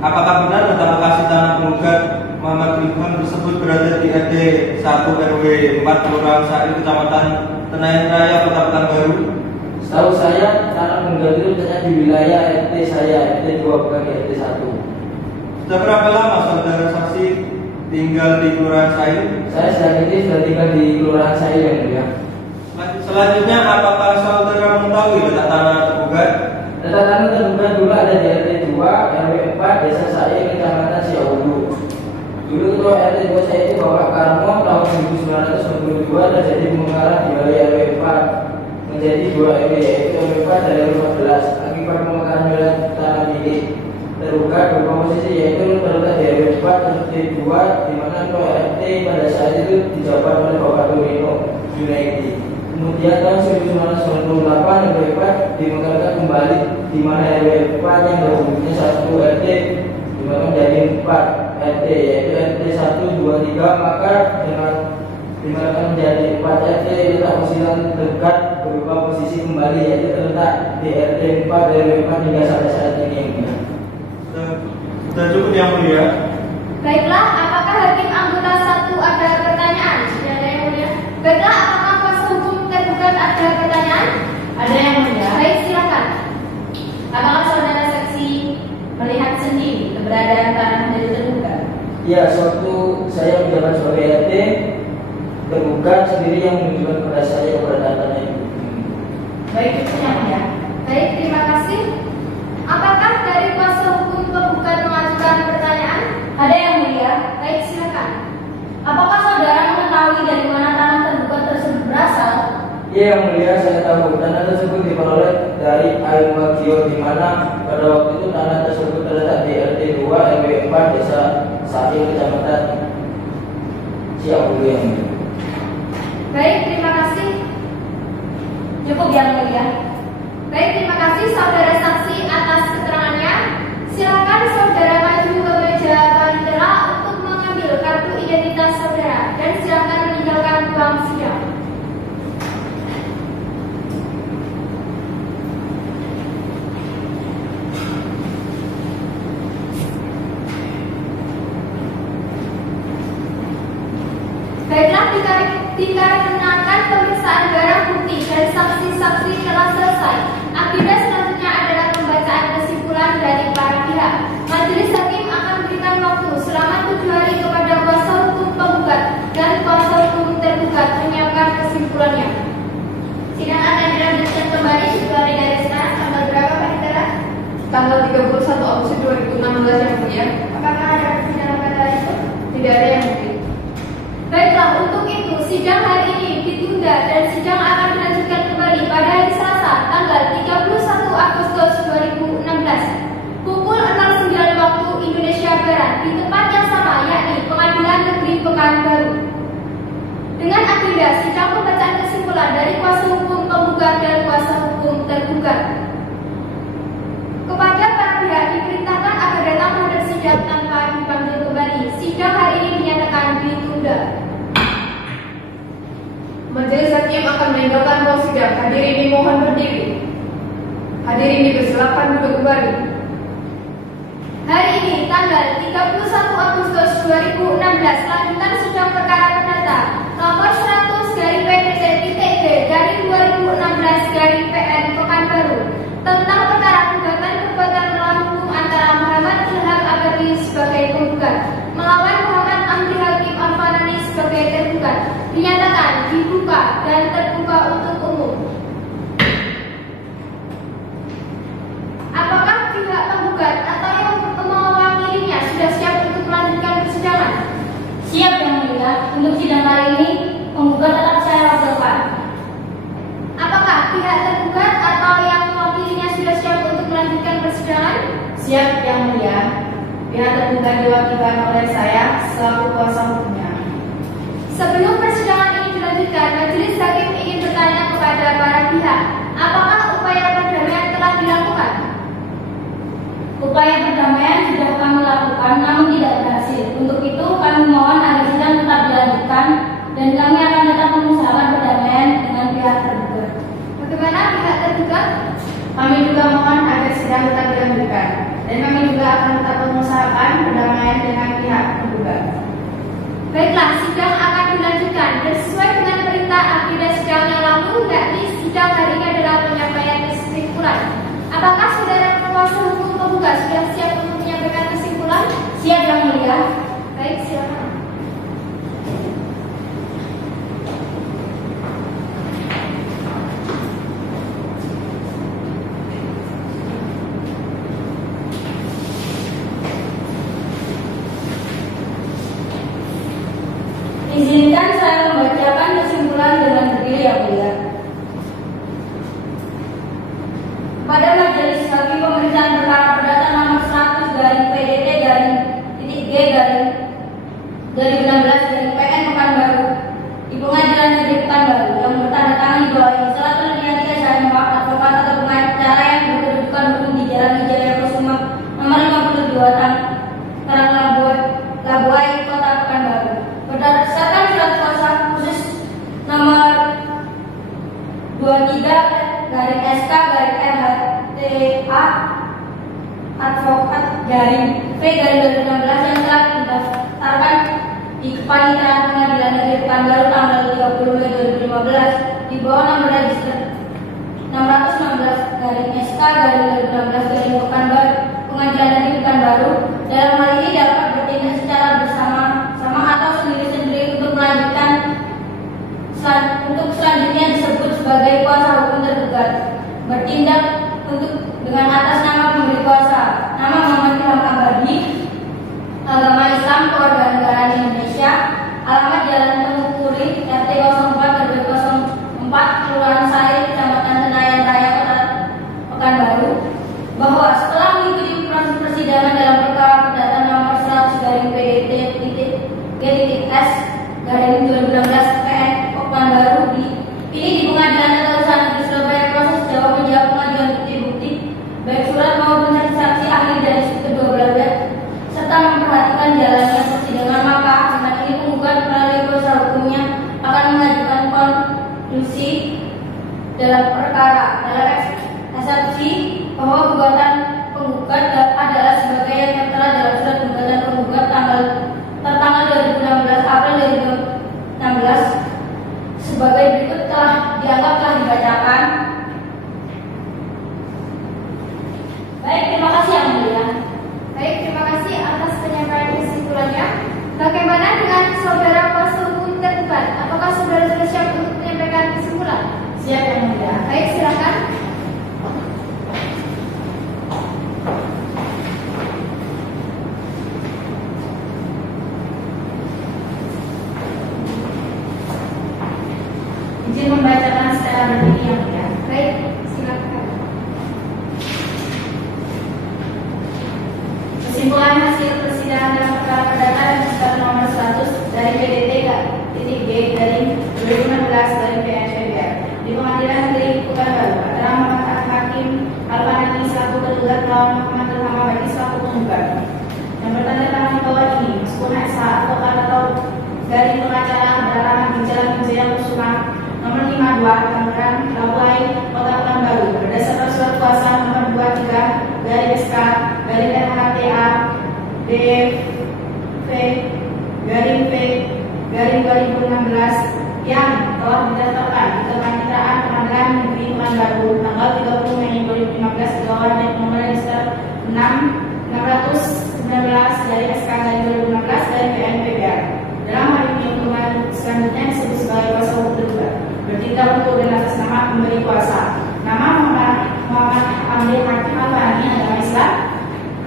Apakah benar data lokasi tanah penggugat Muhammad Ilham tersebut berada di RT 1 RW 4 Kelurahan Said, Kecamatan Tenayan Raya, Kota Pekanbaru? Setahu saya tanah penggugat itu ternyata di wilayah RT saya, RT 2 bukan di RT 1. Sudah berapa lama saudara saksi tinggal di Kelurahan Said? Saya sedang ini sudah tinggal di Kelurahan saya yang mulia. Selanjutnya, apakah saudara mengetahui letak tanah tergugat? Letak tanah tergugat dulu ada di RT 2 RW 4 Desa Saya, Kecamatan Siaulu. Dulu ketua RT 2 saya itu Bapak Karmo tahun 1992 terjadi pemekaran di wilayah RW 4 menjadi 2 RW, yaitu RW 4 dan RW 14. Akibat pemekaran wilayah tanah milik tergugat berupa posisi yaitu terletak di RW 4 dan RT 2 di mana ketua RT pada saat itu dijabat oleh Bapak Torino Junaidi. Kemudian tahun 1998 RW 4 dimekarkan kembali di mana RW 4 yang berwujudnya 1 RT dimana menjadi 4 RT, yaitu RT 1, 2, 3, maka dengan dimekarkan menjadi 4 RT letak usilan dekat berupa posisi kembali yaitu terletak di RT 4 RW 4 hingga sampai saat ini. Sudah cukup yang mulia. Baiklah, apakah hakim anggota 1 ada pertanyaan? Tidak ada yang mulia. Baiklah, apakah kuasa hukum tergugat ada pertanyaan? Ada yang mulia. Baik, silakan. Apakah saudara saksi melihat sendiri keberadaan tanah dari tergugat? Ya, sewaktu saya menjabat sebagai RT tergugat sendiri yang menunjukkan kepada saya keberadaan tanah itu. Baik, itu yang mulia. Baik, terima kasih. Apakah dari kuasa hukum penggugat mengajukan pertanyaan? Ada yang mulia. Baik, silakan. Apakah saudara mengetahui dari mana tanah tergugat tersebut berasal? Ya, yang mulia, saya tahu tanah tersebut diperoleh dari Air Magio di mana pada waktu itu tanah tersebut terletak di RT 2 RW 4 Desa Sail, Kecamatan Ciaulu yang mulia. Baik, terima kasih. Cukup yang mulia. Baik, terima kasih saudara saksi atas keterangannya. Silakan saudara maju ke meja panitera untuk mengambil kartu identitas saudara dan silakan meninggalkan ruang sidang. Baiklah, dikarenakan pemeriksaan barang bukti dan saksi-saksi telah selesai, agenda selanjutnya adalah pembacaan kesimpulan dari para pihak. Majelis hakim akan memberikan waktu selama 7 hari kepada kuasa hukum penggugat dan kuasa hukum tergugat menyiapkan kesimpulannya. Sidang akan dilanjutkan kembali 7 hari dari sekarang. Tanggal berapa, Pak Ditera? Tanggal 31 Agustus 2016 yang mulia. Apakah ada sidang pada hari itu? Tidak ada yang mulia. Baiklah, untuk itu sidang hari ini ditunda dan sidang akan dilanjutkan kembali pada hari Selasa tanggal 31 Agustus 2016 pukul 09 waktu Indonesia Barat di tempat yang sama, yakni Pengadilan Negeri Pekanbaru. Dengan agenda sidang pembacaan kesimpulan dari kuasa hukum penggugat dan kuasa hukum tergugat. Kepada para pihak diperintahkan agar datang menghadap sidang tanpa dipanggil kembali. Sidang hari ini dinyatakan ditunda. Majelis hakim akan meninggalkan ruang sidang. Hadirin dimohon berdiri. Hadirin dipersilakan duduk kembali. Hari ini tanggal 31 Agustus 2016 lanjutan sidang perkara perdata nomor 100/PDC-G/2016/PN Pekanbaru tentang perkara gugatan perbuatan melawan hukum antara Muhammad Ilham Abadi sebagai penggugat melawan Muhammad Amri Hakim Alfanani sebagai tergugat dinyatakan dibuka dan terbuka untuk umum. Apakah pihak penggugat atau yang mewakilinya sudah siap untuk melanjutkan persidangan? Siap Yang Mulia. Untuk sidang hari ini, penggugat tetap saya wakilkan. Apakah pihak tergugat atau yang mewakilinya sudah siap untuk melanjutkan persidangan? Siap Yang Mulia. Pihak tergugat diwakilkan oleh saya selaku kuasa hukumnya. Sebelum persidangan ini dilanjutkan, majelis hakim ingin bertanya kepada para pihak, apakah upaya perdamaian telah dilakukan? Upaya perdamaian sudah kami lakukan, namun tidak berhasil. Untuk itu, kami mohon agar sidang tetap dilanjutkan dan kami akan tetap mengusahakan perdamaian dengan pihak tergugat. Bagaimana pihak tergugat? Kami juga mohon agar sidang tetap dilanjutkan dan kami juga akan tetap mengusahakan perdamaian dengan pihak tergugat. Baiklah, sidang akan dilanjutkan dan sesuai dengan perintah agenda sidang yang lalu, yakni sidang hari ini adalah penyampaian kesimpulan. Apakah saudara kuasa hukum penggugat sudah siap untuk menyampaikan kesimpulan? Siap Yang Mulia. Baik, silakan. Izinkan saya membacakan kesimpulan dengan berdiri Yang Mulia. Pada majelis hakim pemeriksaan perkara perdata nomor 100/PDT-PN Pekanbaru di Pengadilan Negeri Pekanbaru yang bertanda tangan di bawah ini Selaku Lilianti SHM advokat atau pengacara yang berkedudukan hukum di Jalan Wijaya Kusuma nomor 52 Karanglabuai Kota Pekanbaru. Berdasarkan surat kuasa khusus nomor 23/SK/RHTA advokat V/2016 yang telah didaftarkan di Kepaniteraan Pengadilan Negeri Pekanbaru tanggal 30 Mei 2015 di bawah nomor register 616/SK/2016 Pekanbaru Pengadilan Negeri Pekanbaru. Dalam hal ini dapat bertindak secara bersama-sama atau sendiri-sendiri untuk melanjutkan untuk selanjutnya disebut sebagai kuasa hukum tergugat. Bertindak dengan atas nama pemberi kuasa, nama Muhammad Ilham Abadi, agama Islam, kewarganegaraan Indonesia, alamat Jalan Tengukuri, RT 04/04, Kelurahan Sari, Kecamatan Senayan Raya, Kota Pekanbaru, bahwa setelah mengikuti proses persidangan dalam perkara perdata nomor 100/PDT-S/2016 Pekanbaru ini di Pengadilan Tata Usaha Negeri Surabaya, proses jawab menjawab pengajuan bukti-bukti baik surat maupun saksi ahli dari kedua belah pihak serta memperhatikan jalannya persidangan, maka dengan ini penggugat melalui kuasa hukumnya akan mengajukan konklusi dalam perkara dalam eksepsi bahwa gugatan penggugat adalah sebagai yang tertera dalam surat gugatan penggugat tertanggal 2016 April 2016 sebagai berikut dianggap telah dibacakan. Baik, terima kasih Yang Mulia. Baik, terima kasih atas penyampaian kesimpulannya. Bagaimana dengan saudara kuasa hukum tergugat? Apakah saudara sudah siap untuk menyampaikan kesimpulan? Siap Yang Mulia. Baik, silakan. Izin membacakan secara berdiri Yang Mulia. Baik, silakan. Kesimpulan hasil persidangan dalam perkara perdata register nomor 100 dari PDT-G/2016/PN di Pengadilan Negeri Pekanbaru adalah Muhammad Hakim Alfanani selaku tergugat melawan Muhammad Ilham Abadi selaku penggugat. Yang bertanda tangan di bawah ini meskipun SH advokat atau dari pengacara beralamat di Jalan Wijaya Kusuma nomor 52 Karanglabuai Kota Pekanbaru berdasarkan surat kuasa DV/P/2016 yang telah didaftarkan di Kepanitiaan Pengadilan Negeri Pekanbaru tanggal 30 Mei 2015 dengan nomor register 619/2016/PN/PBR. Dalam hal ini hukuman selanjutnya disebut sebagai kuasa hukum tergugat. Bertindak untuk dan atas nama pemberi kuasa. Nama Muhammad Amir Hakim Al-Fahmi, agama Islam.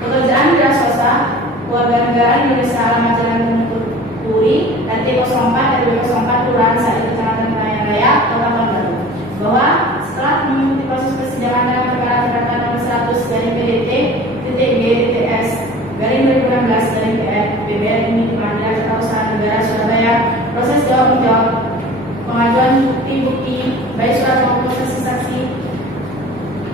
Pekerjaan wira swasta, keluarga negara Indonesia, alamat Jalan Gunung Puri, RT 04 RW 04 Kelurahan Sari, Kecamatan Bayan Raya, Kota Pekanbaru. Bahwa setelah mengikuti proses persidangan dalam perkara perdata nomor 100/PDT-G/2016/PN/PBR ini di Pengadilan Tata Usaha Negara Surabaya, proses jawab menjawab, pengajuan bukti-bukti baik surat maupun saksi-saksi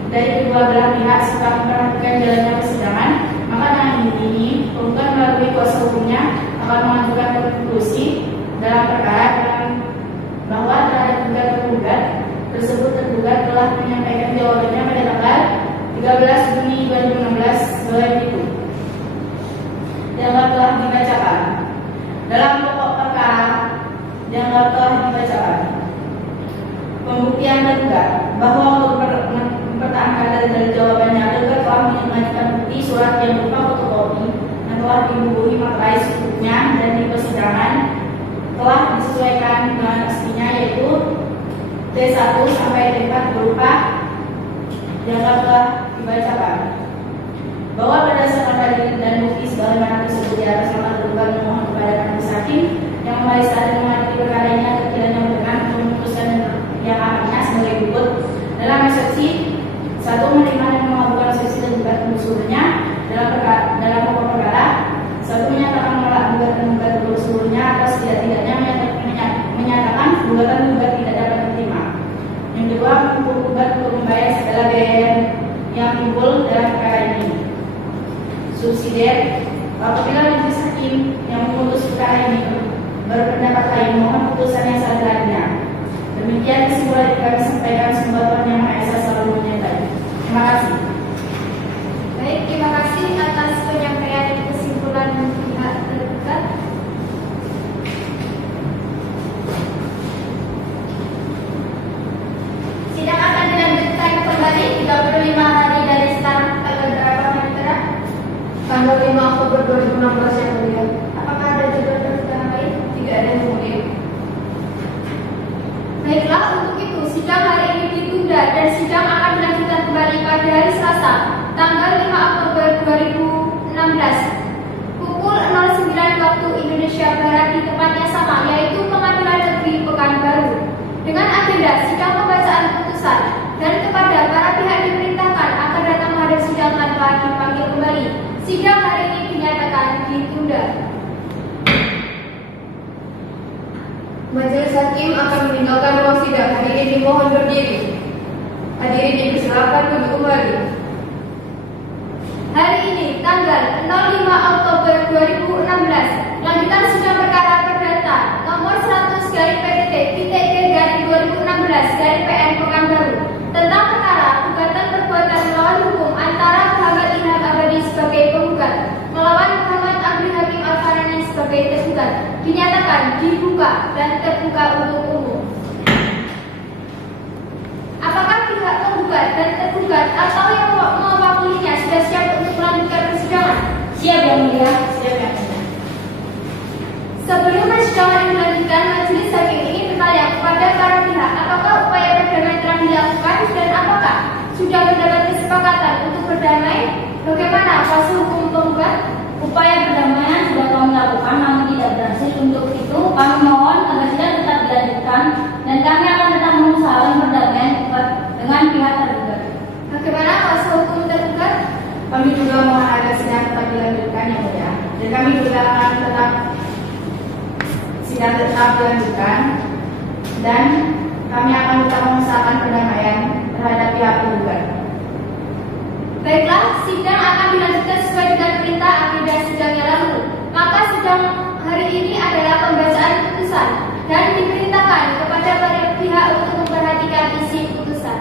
dari kedua belah pihak serta memperhatikan jalannya persidangan, maka dengan ini penggugat melalui kuasa hukumnya akan mengajukan konklusi dalam perkara bahwa terhadap tergugat tersebut tergugat telah menyampaikan jawabannya pada tanggal 13 Juni 2016 itu yang telah dibacakan. Dalam pokok perkara yang telah dibacakan, pembuktian tergugat bahwa untuk mempertahankan dari jawabannya, tergugat telah mengajukan bukti surat yang berupa fotokopi yang telah dibubuhi materai secukupnya dan di persidangan telah disesuaikan dengan aslinya, yaitu T1 sampai T4 berupa yang telah dibacakan. Bahwa berdasarkan dalil dan bukti sebagaimana tersebut di atas, maka tergugat memohon kepada majelis hakim yang memeriksa dan mengadili perkara ini agar kiranya berkenan memutuskan yang akhirnya sebagai berikut. Dalam eksepsi 1, menerima dan mengabulkan eksepsi tergugat penusurannya dalam pokok perkara. 1, menyatakan menolak gugatan tergugat penusurannya atau setidak-tidaknya menyatakan gugatan tergugat tidak dapat diterima. Yang kedua, menggugat untuk membayar segala biaya yang timbul dalam perkara ini. Subsidiar, apabila majelis hakim yang memutus perkara ini berpendapat lain, mohon putusan yang seadil-adilnya. Demikian kesimpulan yang kami sampaikan, semoga Tuhan Yang Maha Esa selalu menyertai. Terima kasih. Baik, terima kasih atas penyampaian kesimpulan pihak tergugat. Sidang akan dilanjutkan kembali 35 hari dari start. Tanggal berapa, Mitra? Tanggal 5 Oktober 2016 yang mulia. Apakah ada jadwal persidangan lain? Tidak ada yang mulia. Baiklah, untuk itu sidang hari ini ditunda dan sidang akan dilanjutkan kembali pada hari Selasa, tanggal 5 Oktober 2016 pukul 09 waktu Indonesia Barat di tempat yang sama, yaitu Pengadilan Negeri Pekanbaru, dengan agenda sidang pembacaan putusan, dan kepada para pihak diperintahkan akan datang menghadiri sidang tanpa dipanggil kembali. Sidang hari ini dinyatakan ditunda. Majelis hakim akan meninggalkan ruang sidang. Hadirin dimohon berdiri. Hadirin dipersilakan duduk kembali. Hari ini tanggal 05 Oktober 2016, lanjutan sidang perkara perdata nomor 100/PDT-G/2016/PN Pekanbaru tentang perkara gugatan perbuatan melawan hukum antara Muhammad Ilham Abadi sebagai penggugat melawan Muhammad Amir Hakim Al-Fahmi sebagai tergugat dinyatakan dibuka dan terbuka untuk umum. Apakah pihak penggugat dan tergugat atau yang mewakilinya sudah siap untuk melanjutkan persidangan? Siap yang mulia. Siap yang mulia. Sebelum persidangan dilanjutkan, majelis hakim ingin bertanya kepada para pihak, apakah upaya perdamaian telah dilakukan dan apakah sudah mendapat kesepakatan untuk berdamai? Bagaimana kuasa hukum penggugat? Upaya perdamaian sudah kami lakukan, namun tidak berhasil. Untuk itu kami mohon agar sidang tetap dilanjutkan dan kami akan tetap mengusahakan perdamaian dengan pihak tergugat. Bagaimana kuasa hukum tergugat? Kami juga mohon agar sidang tetap dilanjutkan yang mulia. Dan kami juga akan tetap sidang tetap dilanjutkan dan kami akan tetap mengusahakan perdamaian terhadap pihak penggugat. Baiklah, sidang akan dilanjutkan sesuai dengan perintah agenda sidang yang lalu. Maka sidang hari ini adalah pembacaan putusan dan diperintahkan kepada para pihak untuk memperhatikan isi putusan.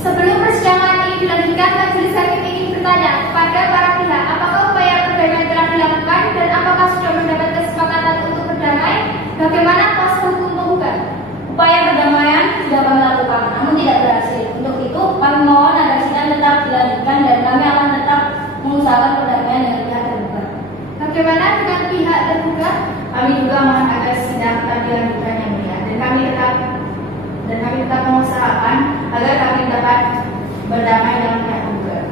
Sebelum persidangan ini dilanjutkan, majelis hakim ingin bertanya kepada para pihak, apakah Bagaimana kuasa hukum penggugat? Upaya perdamaian sudah kami lakukan, namun tidak berhasil. Untuk itu, kami mohon agar sidang tetap dilanjutkan dan kami akan tetap mengusahakan perdamaian dengan pihak tergugat. Bagaimana dengan pihak tergugat? Kami juga mohon agar sidang tetap dilanjutkan yang mulia dan kami tetap mengusahakan agar kami dapat berdamai dengan pihak tergugat.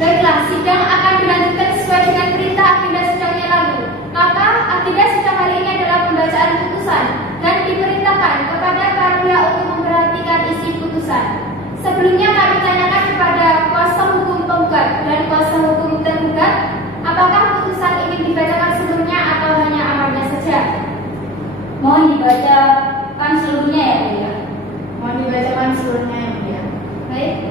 Baiklah, sidang akan dilanjutkan sesuai dengan perintah agenda sidangnya lalu. Maka agenda sidang hari ini adalah pembacaan putusan dan diperintahkan kepada para pihak untuk memperhatikan isi putusan. Sebelumnya kami tanyakan kepada kuasa hukum penggugat dan kuasa hukum tergugat, apakah putusan ini dibacakan seluruhnya atau hanya amarnya saja? Mohon dibacakan seluruhnya ya mulia. Mohon dibacakan seluruhnya yang mulia. Baik.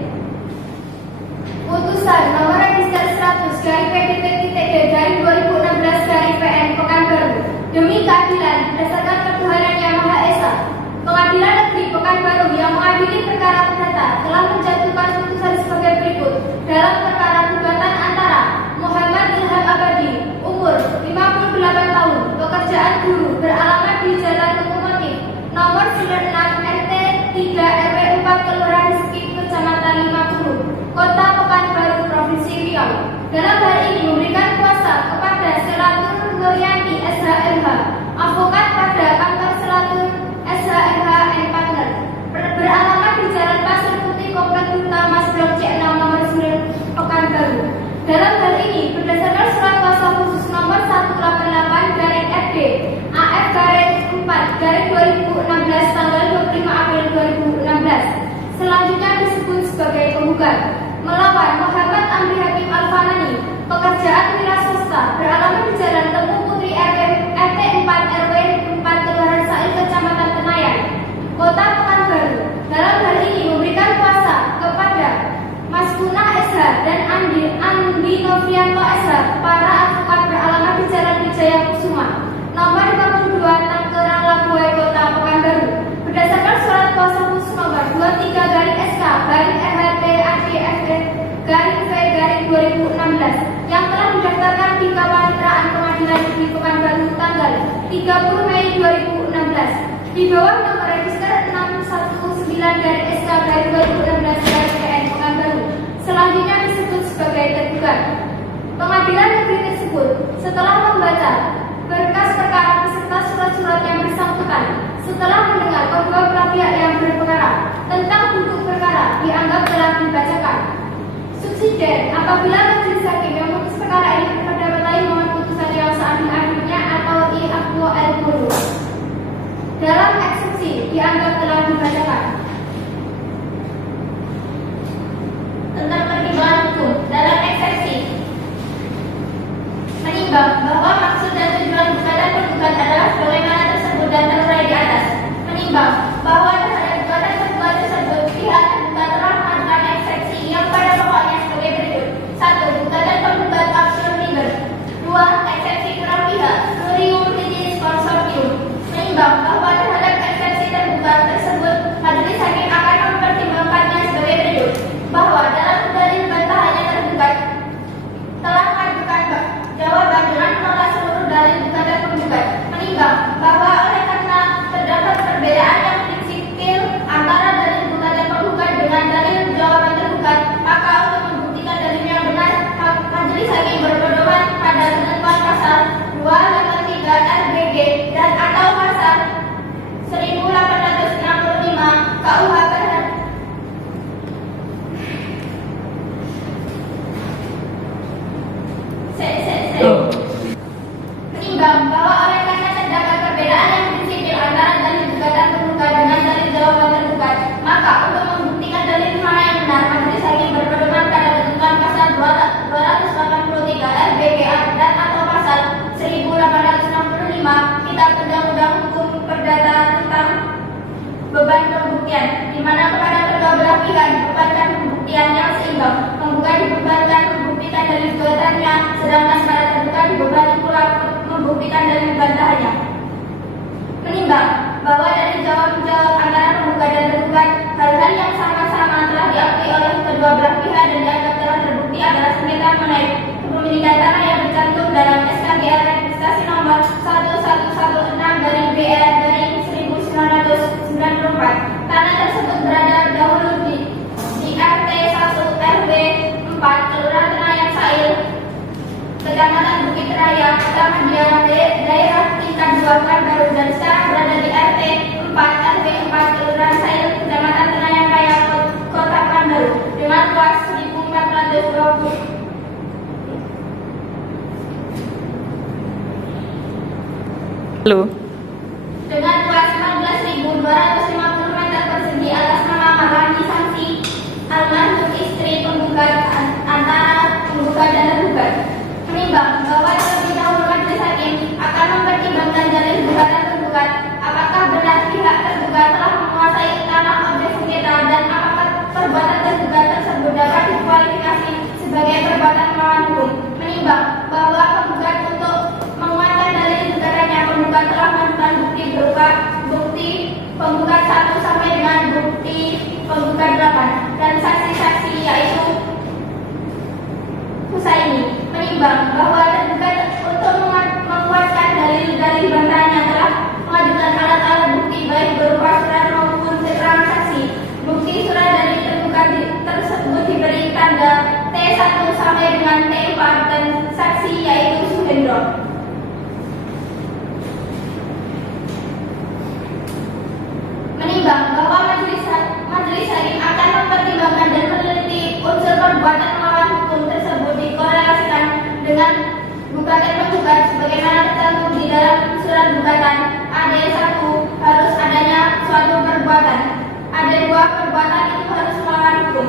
Putusan nomor register 100/PDP-D/2016/PN Pekanbaru demi keadilan berdasarkan ketuhanan Yang Maha Esa. Pengadilan Negeri Pekanbaru yang mengadili perkara perdata telah menjatuhkan putusan sebagai berikut dalam perkara gugatan antara Muhammad Ilham Abadi, umur 58 tahun, pekerjaan guru, beralamat di Jalan Lokomotif, nomor 96 RT 3 RW 4 Kelurahan Skip, Kecamatan 50, Kota Pekanbaru, Provinsi Riau. Dalam hal ini memberikan kuasa kepada Selatur Nuryanti SHMH, advokat pada kantor Selatur SHMH and Partner, beralamat di Jalan Pasir Putih, Komplek Utama Blok C6 nomor 9 Pekanbaru. Dalam hal ini berdasarkan surat kuasa khusus nomor 188/FD AF/4/2016 tanggal 25 April 2016. Selanjutnya disebut sebagai penggugat melawan Muhammad Amri Hakim Alfanani, pekerjaan wira swasta, beralamat di Jalan Temu Putri RT 4 RW 4 Kelurahan Sail, Kecamatan Tenayan, Kota Pekanbaru. Dalam hal ini memberikan kuasa kepada Mas Kunah SH dan Andi Novianto SH, para advokat, beralamat di Jalan Wijaya Kusuma, nomor 52 Tanggerang Labuai, Kota Pekanbaru. Berdasarkan surat kuasa khusus nomor 23/SK/RHT/ADFD/V/2016 yang telah didaftarkan di Kepaniteraan Pengadilan Negeri Pekanbaru tanggal 30 Mei 2016 di bawah nomor register 619/SK/2016/PN Pekanbaru. Selanjutnya disebut sebagai tergugat. Pengadilan negeri tersebut setelah membaca berkas perkara beserta surat-surat yang bersangkutan, setelah mendengar kedua belah pihak yang berperkara tentang duduk perkara, dianggap telah dibacakan. Subsiden, apabila majelis hakim yang memutus perkara ini berpendapat mohon putusan yang seadil-adilnya atau iaqwa al-qulu. Dalam eksepsi dianggap telah dibacakan. Tentang pertimbangan hukum dalam eksepsi, menimbang bahwa maksud dan tujuan gugatan penggugat adalah sebagaimana tersebut dan tersurai di atas. Menimbang bahwa terhadap gugatan penggugat tersebut pihak tergugat telah mengajukan eksepsi yang pada pokoknya sebagai berikut: 1. Gugatan penggugat absurd liber. 2. Eksepsi kurang pihak plurium litis consortium. Menimbang bahwa terhadap eksepsi tergugat tersebut majelis hakim akan mempertimbangkannya sebagai berikut: bahwa dalam dalil bantahannya tergugat telah mengajukan jawaban dengan menolak seluruh dalil gugatan penggugat. Menimbang bahwa oleh karena terdapat perbedaan yang prinsipil antara dalil gugatan penggugat dengan dalil jawaban tergugat, maka untuk membuktikan dalil yang benar, majelis hakim berpedoman pada ketentuan pasal 253 RBG dan atau pasal 1865 KUH menimbang bahwa oleh karena terdapat perbedaan yang prinsipil antara dalil gugatan penggugat dengan dalil jawaban tergugat, maka untuk membuktikan dalil mana yang benar, majelis hakim berpedoman pada ketentuan pasal 283 RBG dan atau pasal 1865 Kitab Undang-Undang Hukum Perdata tentang beban pembuktian, di mana kepada kedua belah pihak dibebankan pembuktian yang seimbang. Penggugat dibebankan membuktikan dalil gugatannya, sedangkan para tergugat dibebani pula membuktikan dalil bantahannya. Menimbang bahwa dari jawab-jawab antara penggugat dan tergugat, hal-hal yang sama-sama telah diakui oleh kedua belah pihak dan dianggap telah terbukti adalah sengketa mengenai kepemilikan tanah yang tercantum dalam SKGR registrasi nomor 1116 dari BR Pekanbaru dan sekarang berada di RT 4 RW 4 Kelurahan Sail, Kecamatan Tenayan Raya, Kota Pekanbaru dengan luas 1.420. Halo. Dengan luas 14.250 meter persegi atas nama Marani Sanksi almarhum istri penggugat antara penggugat dan tergugat. Menimbang bahwa terlebih dahulu majelis hakim akan mempertimbangkan dalil gugatan tergugat, apakah benar pihak tergugat telah menguasai tanah objek sengketa dan apakah perbuatan tergugat tersebut dapat dikualifikasi sebagai perbuatan melawan hukum. Menimbang bahwa penggugat untuk menguatkan dalil gugatannya, penggugat telah menunjukkan bukti berupa bukti penggugat 1 sampai dengan bukti penggugat 8 dan saksi-saksi yaitu Husaini. Menimbang bahwa tergugat untuk menguatkan dalil-dalil bantahannya telah mengajukan alat-alat bukti baik berupa surat maupun keterangan saksi. Bukti surat dari tergugat tersebut diberi tanda T1 sampai dengan T4 dan saksi yaitu Suhendro. Menimbang bahwa majelis hakim akan mempertimbangkan dan meneliti unsur perbuatan melawan hukum tersebut dikorelasikan dengan gugatan penggugat sebagaimana tertentu di dalam surat gugatan. AD1 harus adanya suatu perbuatan. AD2 perbuatan itu harus melawan hukum.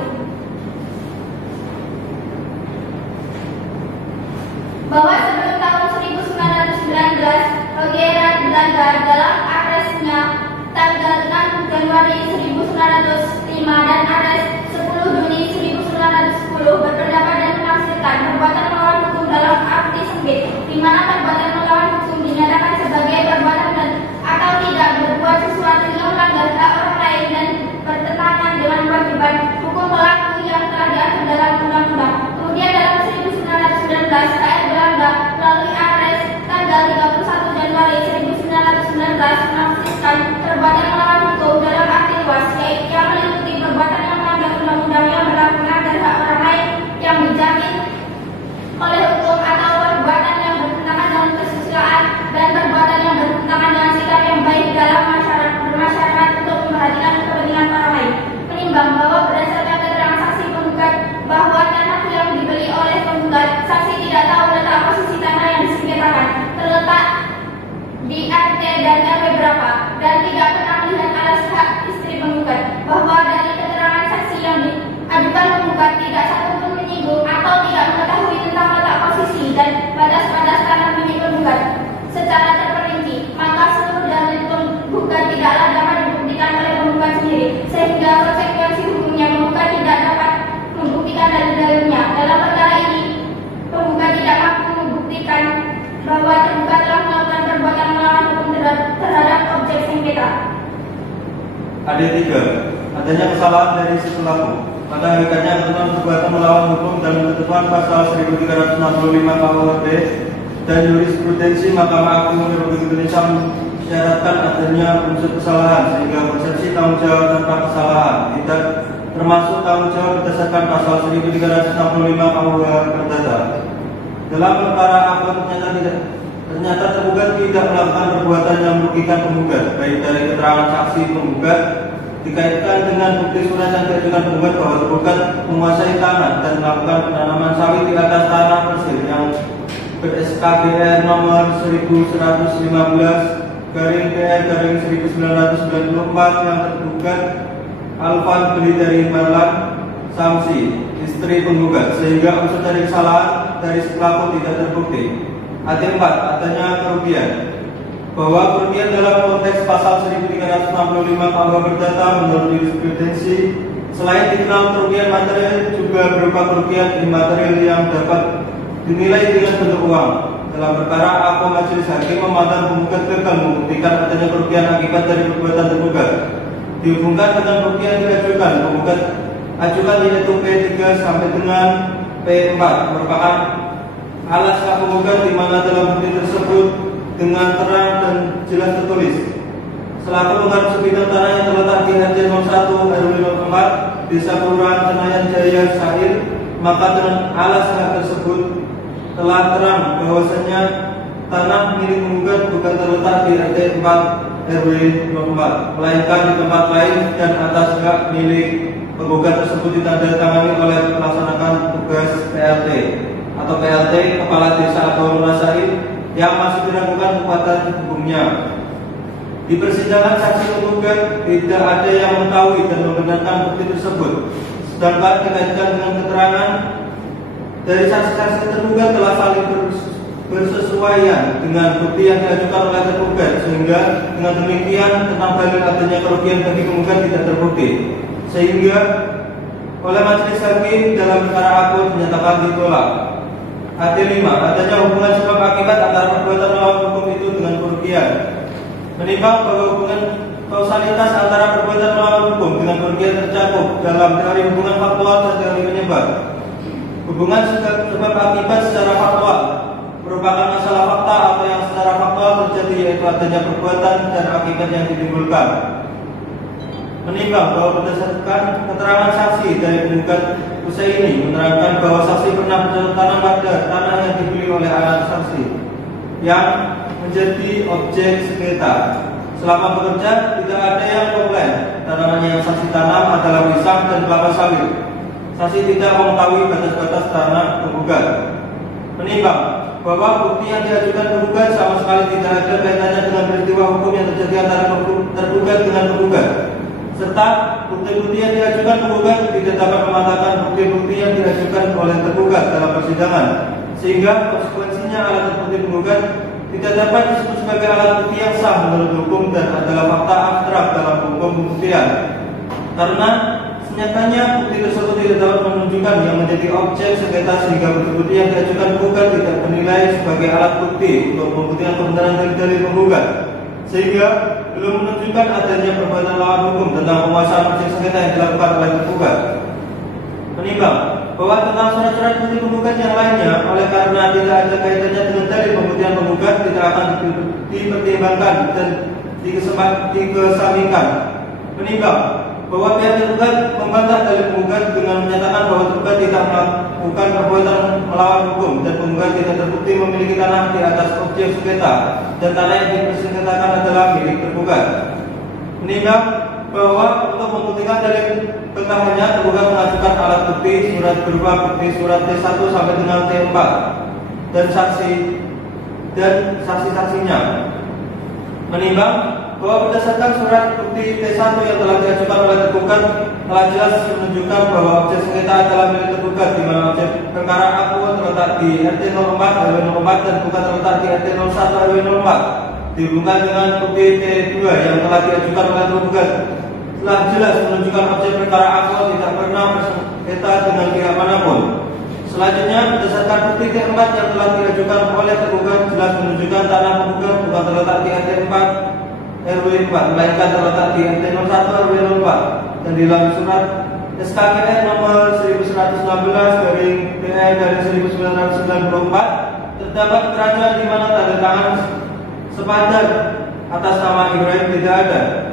Bahwa sebelum tahun 1919 Rogiera Belanda dalam adresnya tanggal 6 Januari 1905 dan adres 10 Juni 1910 berpendapat dan menafsirkan perbuatan melawan hukum dalam arti sempit, di mana perbuatan melawan hukum dinyatakan sebagai perbuatan dan atau tidak berbuat sesuatu yang melanggar hak orang lain dan bertentangan dengan kewajiban hukum pelaku yang telah diatur dalam undang-undang. Kemudian dalam 1919 KR Belanda melalui adres tanggal 31 Januari 1919 menafsirkan perbuatan melawan hukum dalam arti luas, yaitu yang meliputi perbuatan yang melanggar undang-undang yang berlaku melanggar hak orang lain yang dijamin oleh hukum atau perbuatan yang bertentangan dengan kesusilaan dan perbuatan yang bertentangan dengan sikap yang baik dalam bermasyarakat untuk memperhatikan kepentingan orang lain. Menimbang bahwa berdasarkan keterangan saksi penggugat bahwa tanah yang dibeli oleh penggugat, saksi tidak tahu letak posisi tanah yang disengketakan terletak di RT dan RW berapa dan tidak pernah melihat alas hak istri penggugat, bahwa dari keterangan saksi yang diajukan penggugat tidak satupun menyinggung atau tidak mengetahui tentang letak posisi dan batas-batas tanah milik penggugat secara terperinci, maka seluruh dalil penggugat tidaklah dapat dibuktikan oleh penggugat sendiri, sehingga konsekuensi hukumnya penggugat tidak dapat membuktikan dalil-dalilnya. Dalam perkara ini, penggugat tidak mampu membuktikan bahwa tergugat telah melakukan perbuatan melawan hukum terhadap objek sengketa. AD3. Adanya kesalahan dari si pelaku. Pada hakikatnya ketentuan perbuatan melawan hukum dan ketentuan pasal 1365 KUHP dan jurisprudensi Mahkamah Agung Republik Indonesia mensyaratkan adanya unsur kesalahan sehingga persepsi tanggung jawab tanpa kesalahan tidak termasuk tanggung jawab berdasarkan pasal 1365 KUH Perdata. Dalam perkara apa ternyata tergugat tidak melakukan perbuatan yang merugikan penggugat, baik dari keterangan saksi penggugat dikaitkan dengan bukti surat yang diajukan penggugat bahwa tergugat menguasai tanah dan melakukan penanaman sawit di atas tanah persir yang ber-SKBR nomor 1115/PR/1994 yang tergugat Alvan beli dari Marlan Samsi, istri penggugat, sehingga unsur dari kesalahan dari si pelaku tidak terbukti. AD4. Adanya kerugian. Bahwa kerugian dalam konteks pasal 1365 KUH Perdata menurut jurisprudensi selain dikenal kerugian material juga berupa kerugian imaterial yang dapat dinilai dengan bentuk uang. Dalam perkara aku majelis hakim memandang penggugat gagal membuktikan adanya kerugian akibat dari perbuatan tergugat. Dihubungkan dengan kerugian diajukan, penggugat ajukan yaitu P3 sampai dengan P4 merupakan alas hak penggugat di mana dalam bukti tersebut dengan terang dan jelas tertulis selaku menggarap sebidang tanah yang terletak di RT 01 RW 04 Desa Kelurahan Tenayan Jaya Sair, maka dengan alas hak tersebut telah terang bahwasanya tanah milik penggugat bukan terletak di RT 4 RW 04, melainkan di tempat lain dan atas hak milik penggugat tersebut ditandatangani oleh melaksanakan tugas PLT atau PLT Kepala Desa atau Lurah Said yang masih diragukan kekuatan hukumnya. Di persidangan saksi penggugat tidak ada yang mengetahui dan membenarkan bukti tersebut, sedangkan dikaitkan dengan keterangan dari saksi-saksi tergugat telah saling bersesuaian dengan bukti yang diajukan oleh tergugat, sehingga dengan demikian tentang dalil adanya kerugian bagi penggugat tidak terbukti, sehingga oleh majelis hakim dalam perkara aku dinyatakan ditolak. AD5, adanya hubungan sebab akibat antara perbuatan melawan hukum itu dengan kerugian. Menimbang bahwa hubungan kausalitas antara perbuatan melawan hukum dengan kerugian tercakup dalam teori hubungan faktual dan teori penyebab. Hubungan sebab akibat secara faktual merupakan masalah fakta atau yang secara faktual terjadi, yaitu adanya perbuatan dan akibat yang ditimbulkan. Menimbang bahwa berdasarkan keterangan saksi dari penggugat usai ini menerangkan bahwa saksi pernah bercocok tanam pada tanah yang dibeli oleh anak saksi yang menjadi objek sengketa. Selama bekerja tidak ada yang komplain tanaman yang saksi tanam adalah pisang dan kelapa sawit. Saksi tidak mengetahui batas-batas tanah penggugat. Menimbang bahwa bukti yang diajukan penggugat sama sekali tidak ada kaitannya dengan peristiwa hukum yang terjadi antara tergugat dengan penggugat, serta bukti-bukti yang diajukan penggugat tidak dapat mematahkan bukti-bukti yang diajukan oleh tergugat dalam persidangan, sehingga konsekuensinya alat bukti penggugat tidak dapat disebut sebagai alat bukti yang sah menurut hukum dan adalah fakta abstrak dalam hukum pembuktian, karena nyatanya bukti tersebut tidak dapat menunjukkan yang menjadi objek sengketa, sehingga bukti-bukti yang diajukan penggugat tidak bernilai sebagai alat bukti untuk membuktikan kebenaran dari penggugat, sehingga belum menunjukkan adanya perbuatan lawan hukum tentang penguasaan objek sengketa yang dilakukan oleh tergugat. Menimbang bahwa tentang surat-surat bukti penggugat yang lainnya, oleh karena tidak ada kaitannya dengan dalil pembuktian penggugat, tidak akan dipertimbangkan dan dikesampingkan. Menimbang bahwa pihak tergugat membantah dalil penggugat dengan menyatakan bahwa tergugat tidak melakukan perbuatan melawan hukum dan penggugat tidak terbukti memiliki tanah di atas objek sengketa dan tanah yang dipersengketakan adalah milik tergugat. Menimbang bahwa untuk membuktikan dalil bentahannya, tergugat mengajukan alat bukti surat berupa bukti surat T1 sampai dengan T4 dan saksi-saksinya. Menimbang bahwa berdasarkan surat bukti T1 yang telah diajukan oleh tergugat telah jelas menunjukkan bahwa objek sengketa adalah milik tergugat, di mana objek perkara aku terletak di RT 04 RW 04 dan bukan terletak di RT 01 RW 04. Dihubungkan dengan bukti T2 yang telah diajukan oleh tergugat telah jelas menunjukkan objek perkara aku tidak pernah bersengketa dengan pihak manapun. Selanjutnya, berdasarkan bukti T4 yang telah diajukan oleh tergugat jelas menunjukkan tanah penggugat bukan terletak di RT 4 RW 4, melainkan terletak di RT 01 RW 04, dan di dalam surat SKKN nomor 1119/PN/1994 terdapat keterangan di mana tanda tangan sepadan atas nama Ibrahim tidak ada.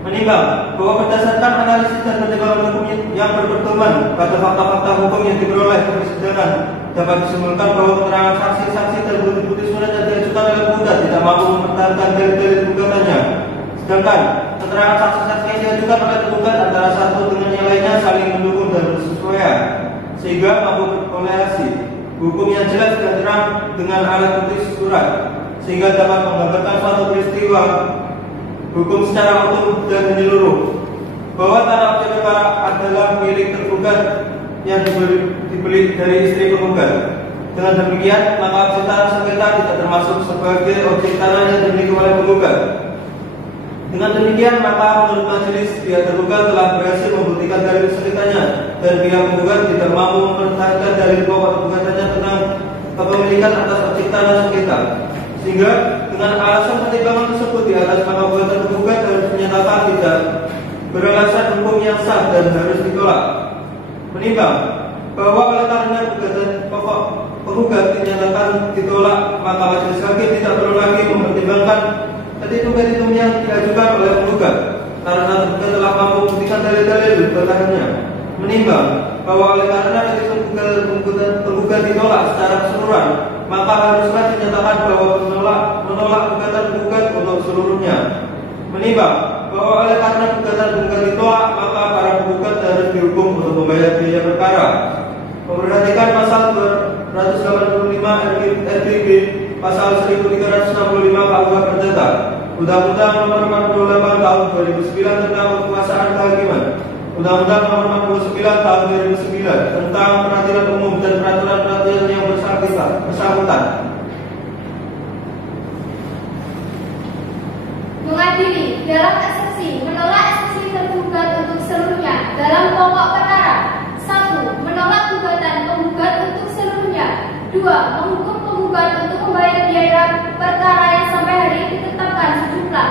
Menimbang bahwa berdasarkan analisis dan pertimbangan hukum yang berpedoman pada fakta-fakta hukum yang diperoleh di persidangan, dapat disimpulkan bahwa keterangan saksi-saksi dan bukti-bukti surat yang diajukan oleh penggugat tidak mampu mempertahankan dalil-dalil gugatannya. Sedangkan keterangan saksi-saksi yang diajukan oleh penggugat antara satu dengan yang lainnya saling mendukung dan bersesuaian, sehingga mampu berkorelasi hukum yang jelas dan terang dengan alat bukti surat, sehingga dapat menggambarkan suatu peristiwa hukum secara utuh dan menyeluruh, bahwa tanah objek perkara adalah milik tergugat yang dibeli dari istri penggugat. Dengan demikian, maka objek tanah sengketa tidak termasuk sebagai objek tanah yang dimiliki oleh penggugat. Dengan demikian, maka menurut majelis, pihak tergugat telah berhasil membuktikan dalil sengketanya dan pihak penggugat tidak mampu mempertahankan dalil pokok gugatannya tentang kepemilikan atas objek tanah sengketa, sehingga dengan alasan pertimbangan tersebut di atas maka gugatan penggugat harus menyatakan tidak beralasan hukum yang sah dan harus ditolak. Menimbang bahwa oleh karena gugatan pokok penggugat dinyatakan ditolak, maka majelis hakim tidak perlu lagi mempertimbangkan petitum-petitum yang diajukan oleh penggugat, karena tergugat telah mampu membuktikan dalil-dalil bentahannya. Menimbang bahwa oleh karena petitum penggugat ditolak secara keseluruhan, maka haruslah dinyatakan bahwa menolak gugatan penggugat untuk seluruhnya. Menimbang bahwa oleh karena gugatan penggugat ditolak, maka para penggugat harus dihukum untuk membayar biaya perkara. Memperhatikan pasal 285 RPB, pasal 1365 KUH Perdata, Undang-Undang Nomor 48 Tahun 2009 tentang kekuasaan kehakiman, Undang-Undang Nomor 49 Tahun 2009 tentang peradilan umum dan peraturan-peraturan yang bersangkutan. Mengadili dalam eksepsi menolak eksepsi tergugat untuk seluruhnya dalam pokok perkara. 1. Menolak gugatan penggugat untuk seluruhnya. 2. Menghukum penggugat untuk membayar biaya perkara yang sampai hari ini ditetapkan sejumlah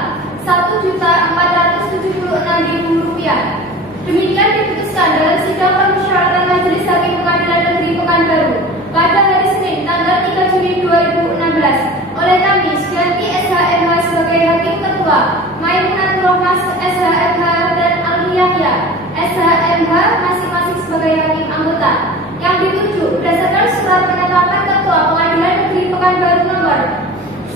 Rp1.476.000. Demikian diputuskan dalam sidang permusyawaratan Majelis Hakim Pengadilan Negeri Pekanbaru pada hari Senin tanggal 3 Juni 2016 oleh kami Suyanti SHMH sebagai Hakim Ketua, Maimunatul Rohmah SHMH dan Alwi Yahya SHMH masing-masing sebagai Hakim Anggota, yang dituju berdasarkan surat penetapan Ketua Pengadilan Negeri Pekanbaru nomor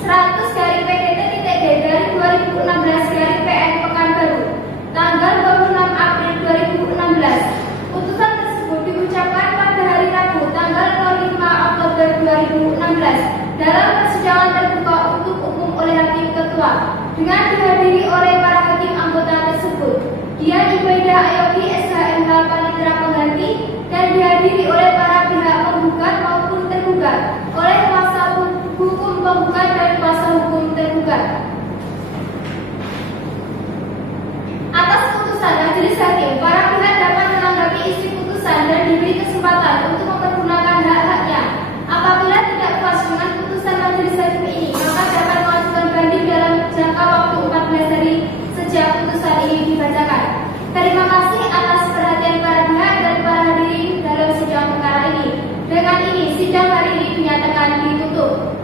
100/PT-D/2016/PN Pekanbaru tanggal 26 April 2016. Putusan tersebut diucapkan pada hari Rabu tanggal 5 Oktober 2016 dalam persidangan terbuka untuk umum oleh Hakim Ketua dengan dihadiri oleh para hakim anggota tersebut, Dian Ibaidah Ayobi SHMH Panitera Pengganti, dan dihadiri oleh para pihak penggugat maupun tergugat, oleh kuasa hukum penggugat dan kuasa hukum tergugat. Atas putusan Majelis Hakim, para pihak dapat menanggapi isi putusan dan diberi kesempatan untuk mempergunakan hak-haknya. Apabila tidak puas dengan putusan Majelis Hakim ini, maka dapat mengajukan banding dalam jangka waktu 14 hari sejak putusan ini dibacakan. Terima kasih atas perhatian para pihak dan para hadirin dalam sidang perkara ini. Dengan ini, sidang hari ini dinyatakan ditutup.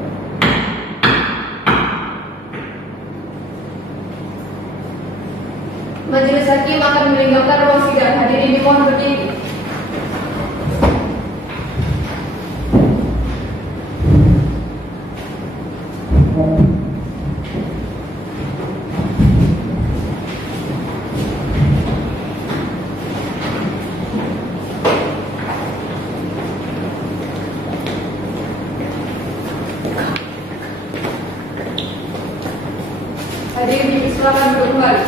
Majelis Hakim akan meninggalkan ruang sidang. Hadirin dimohon berdiri. Hadirin dipersilakan duduk kembali.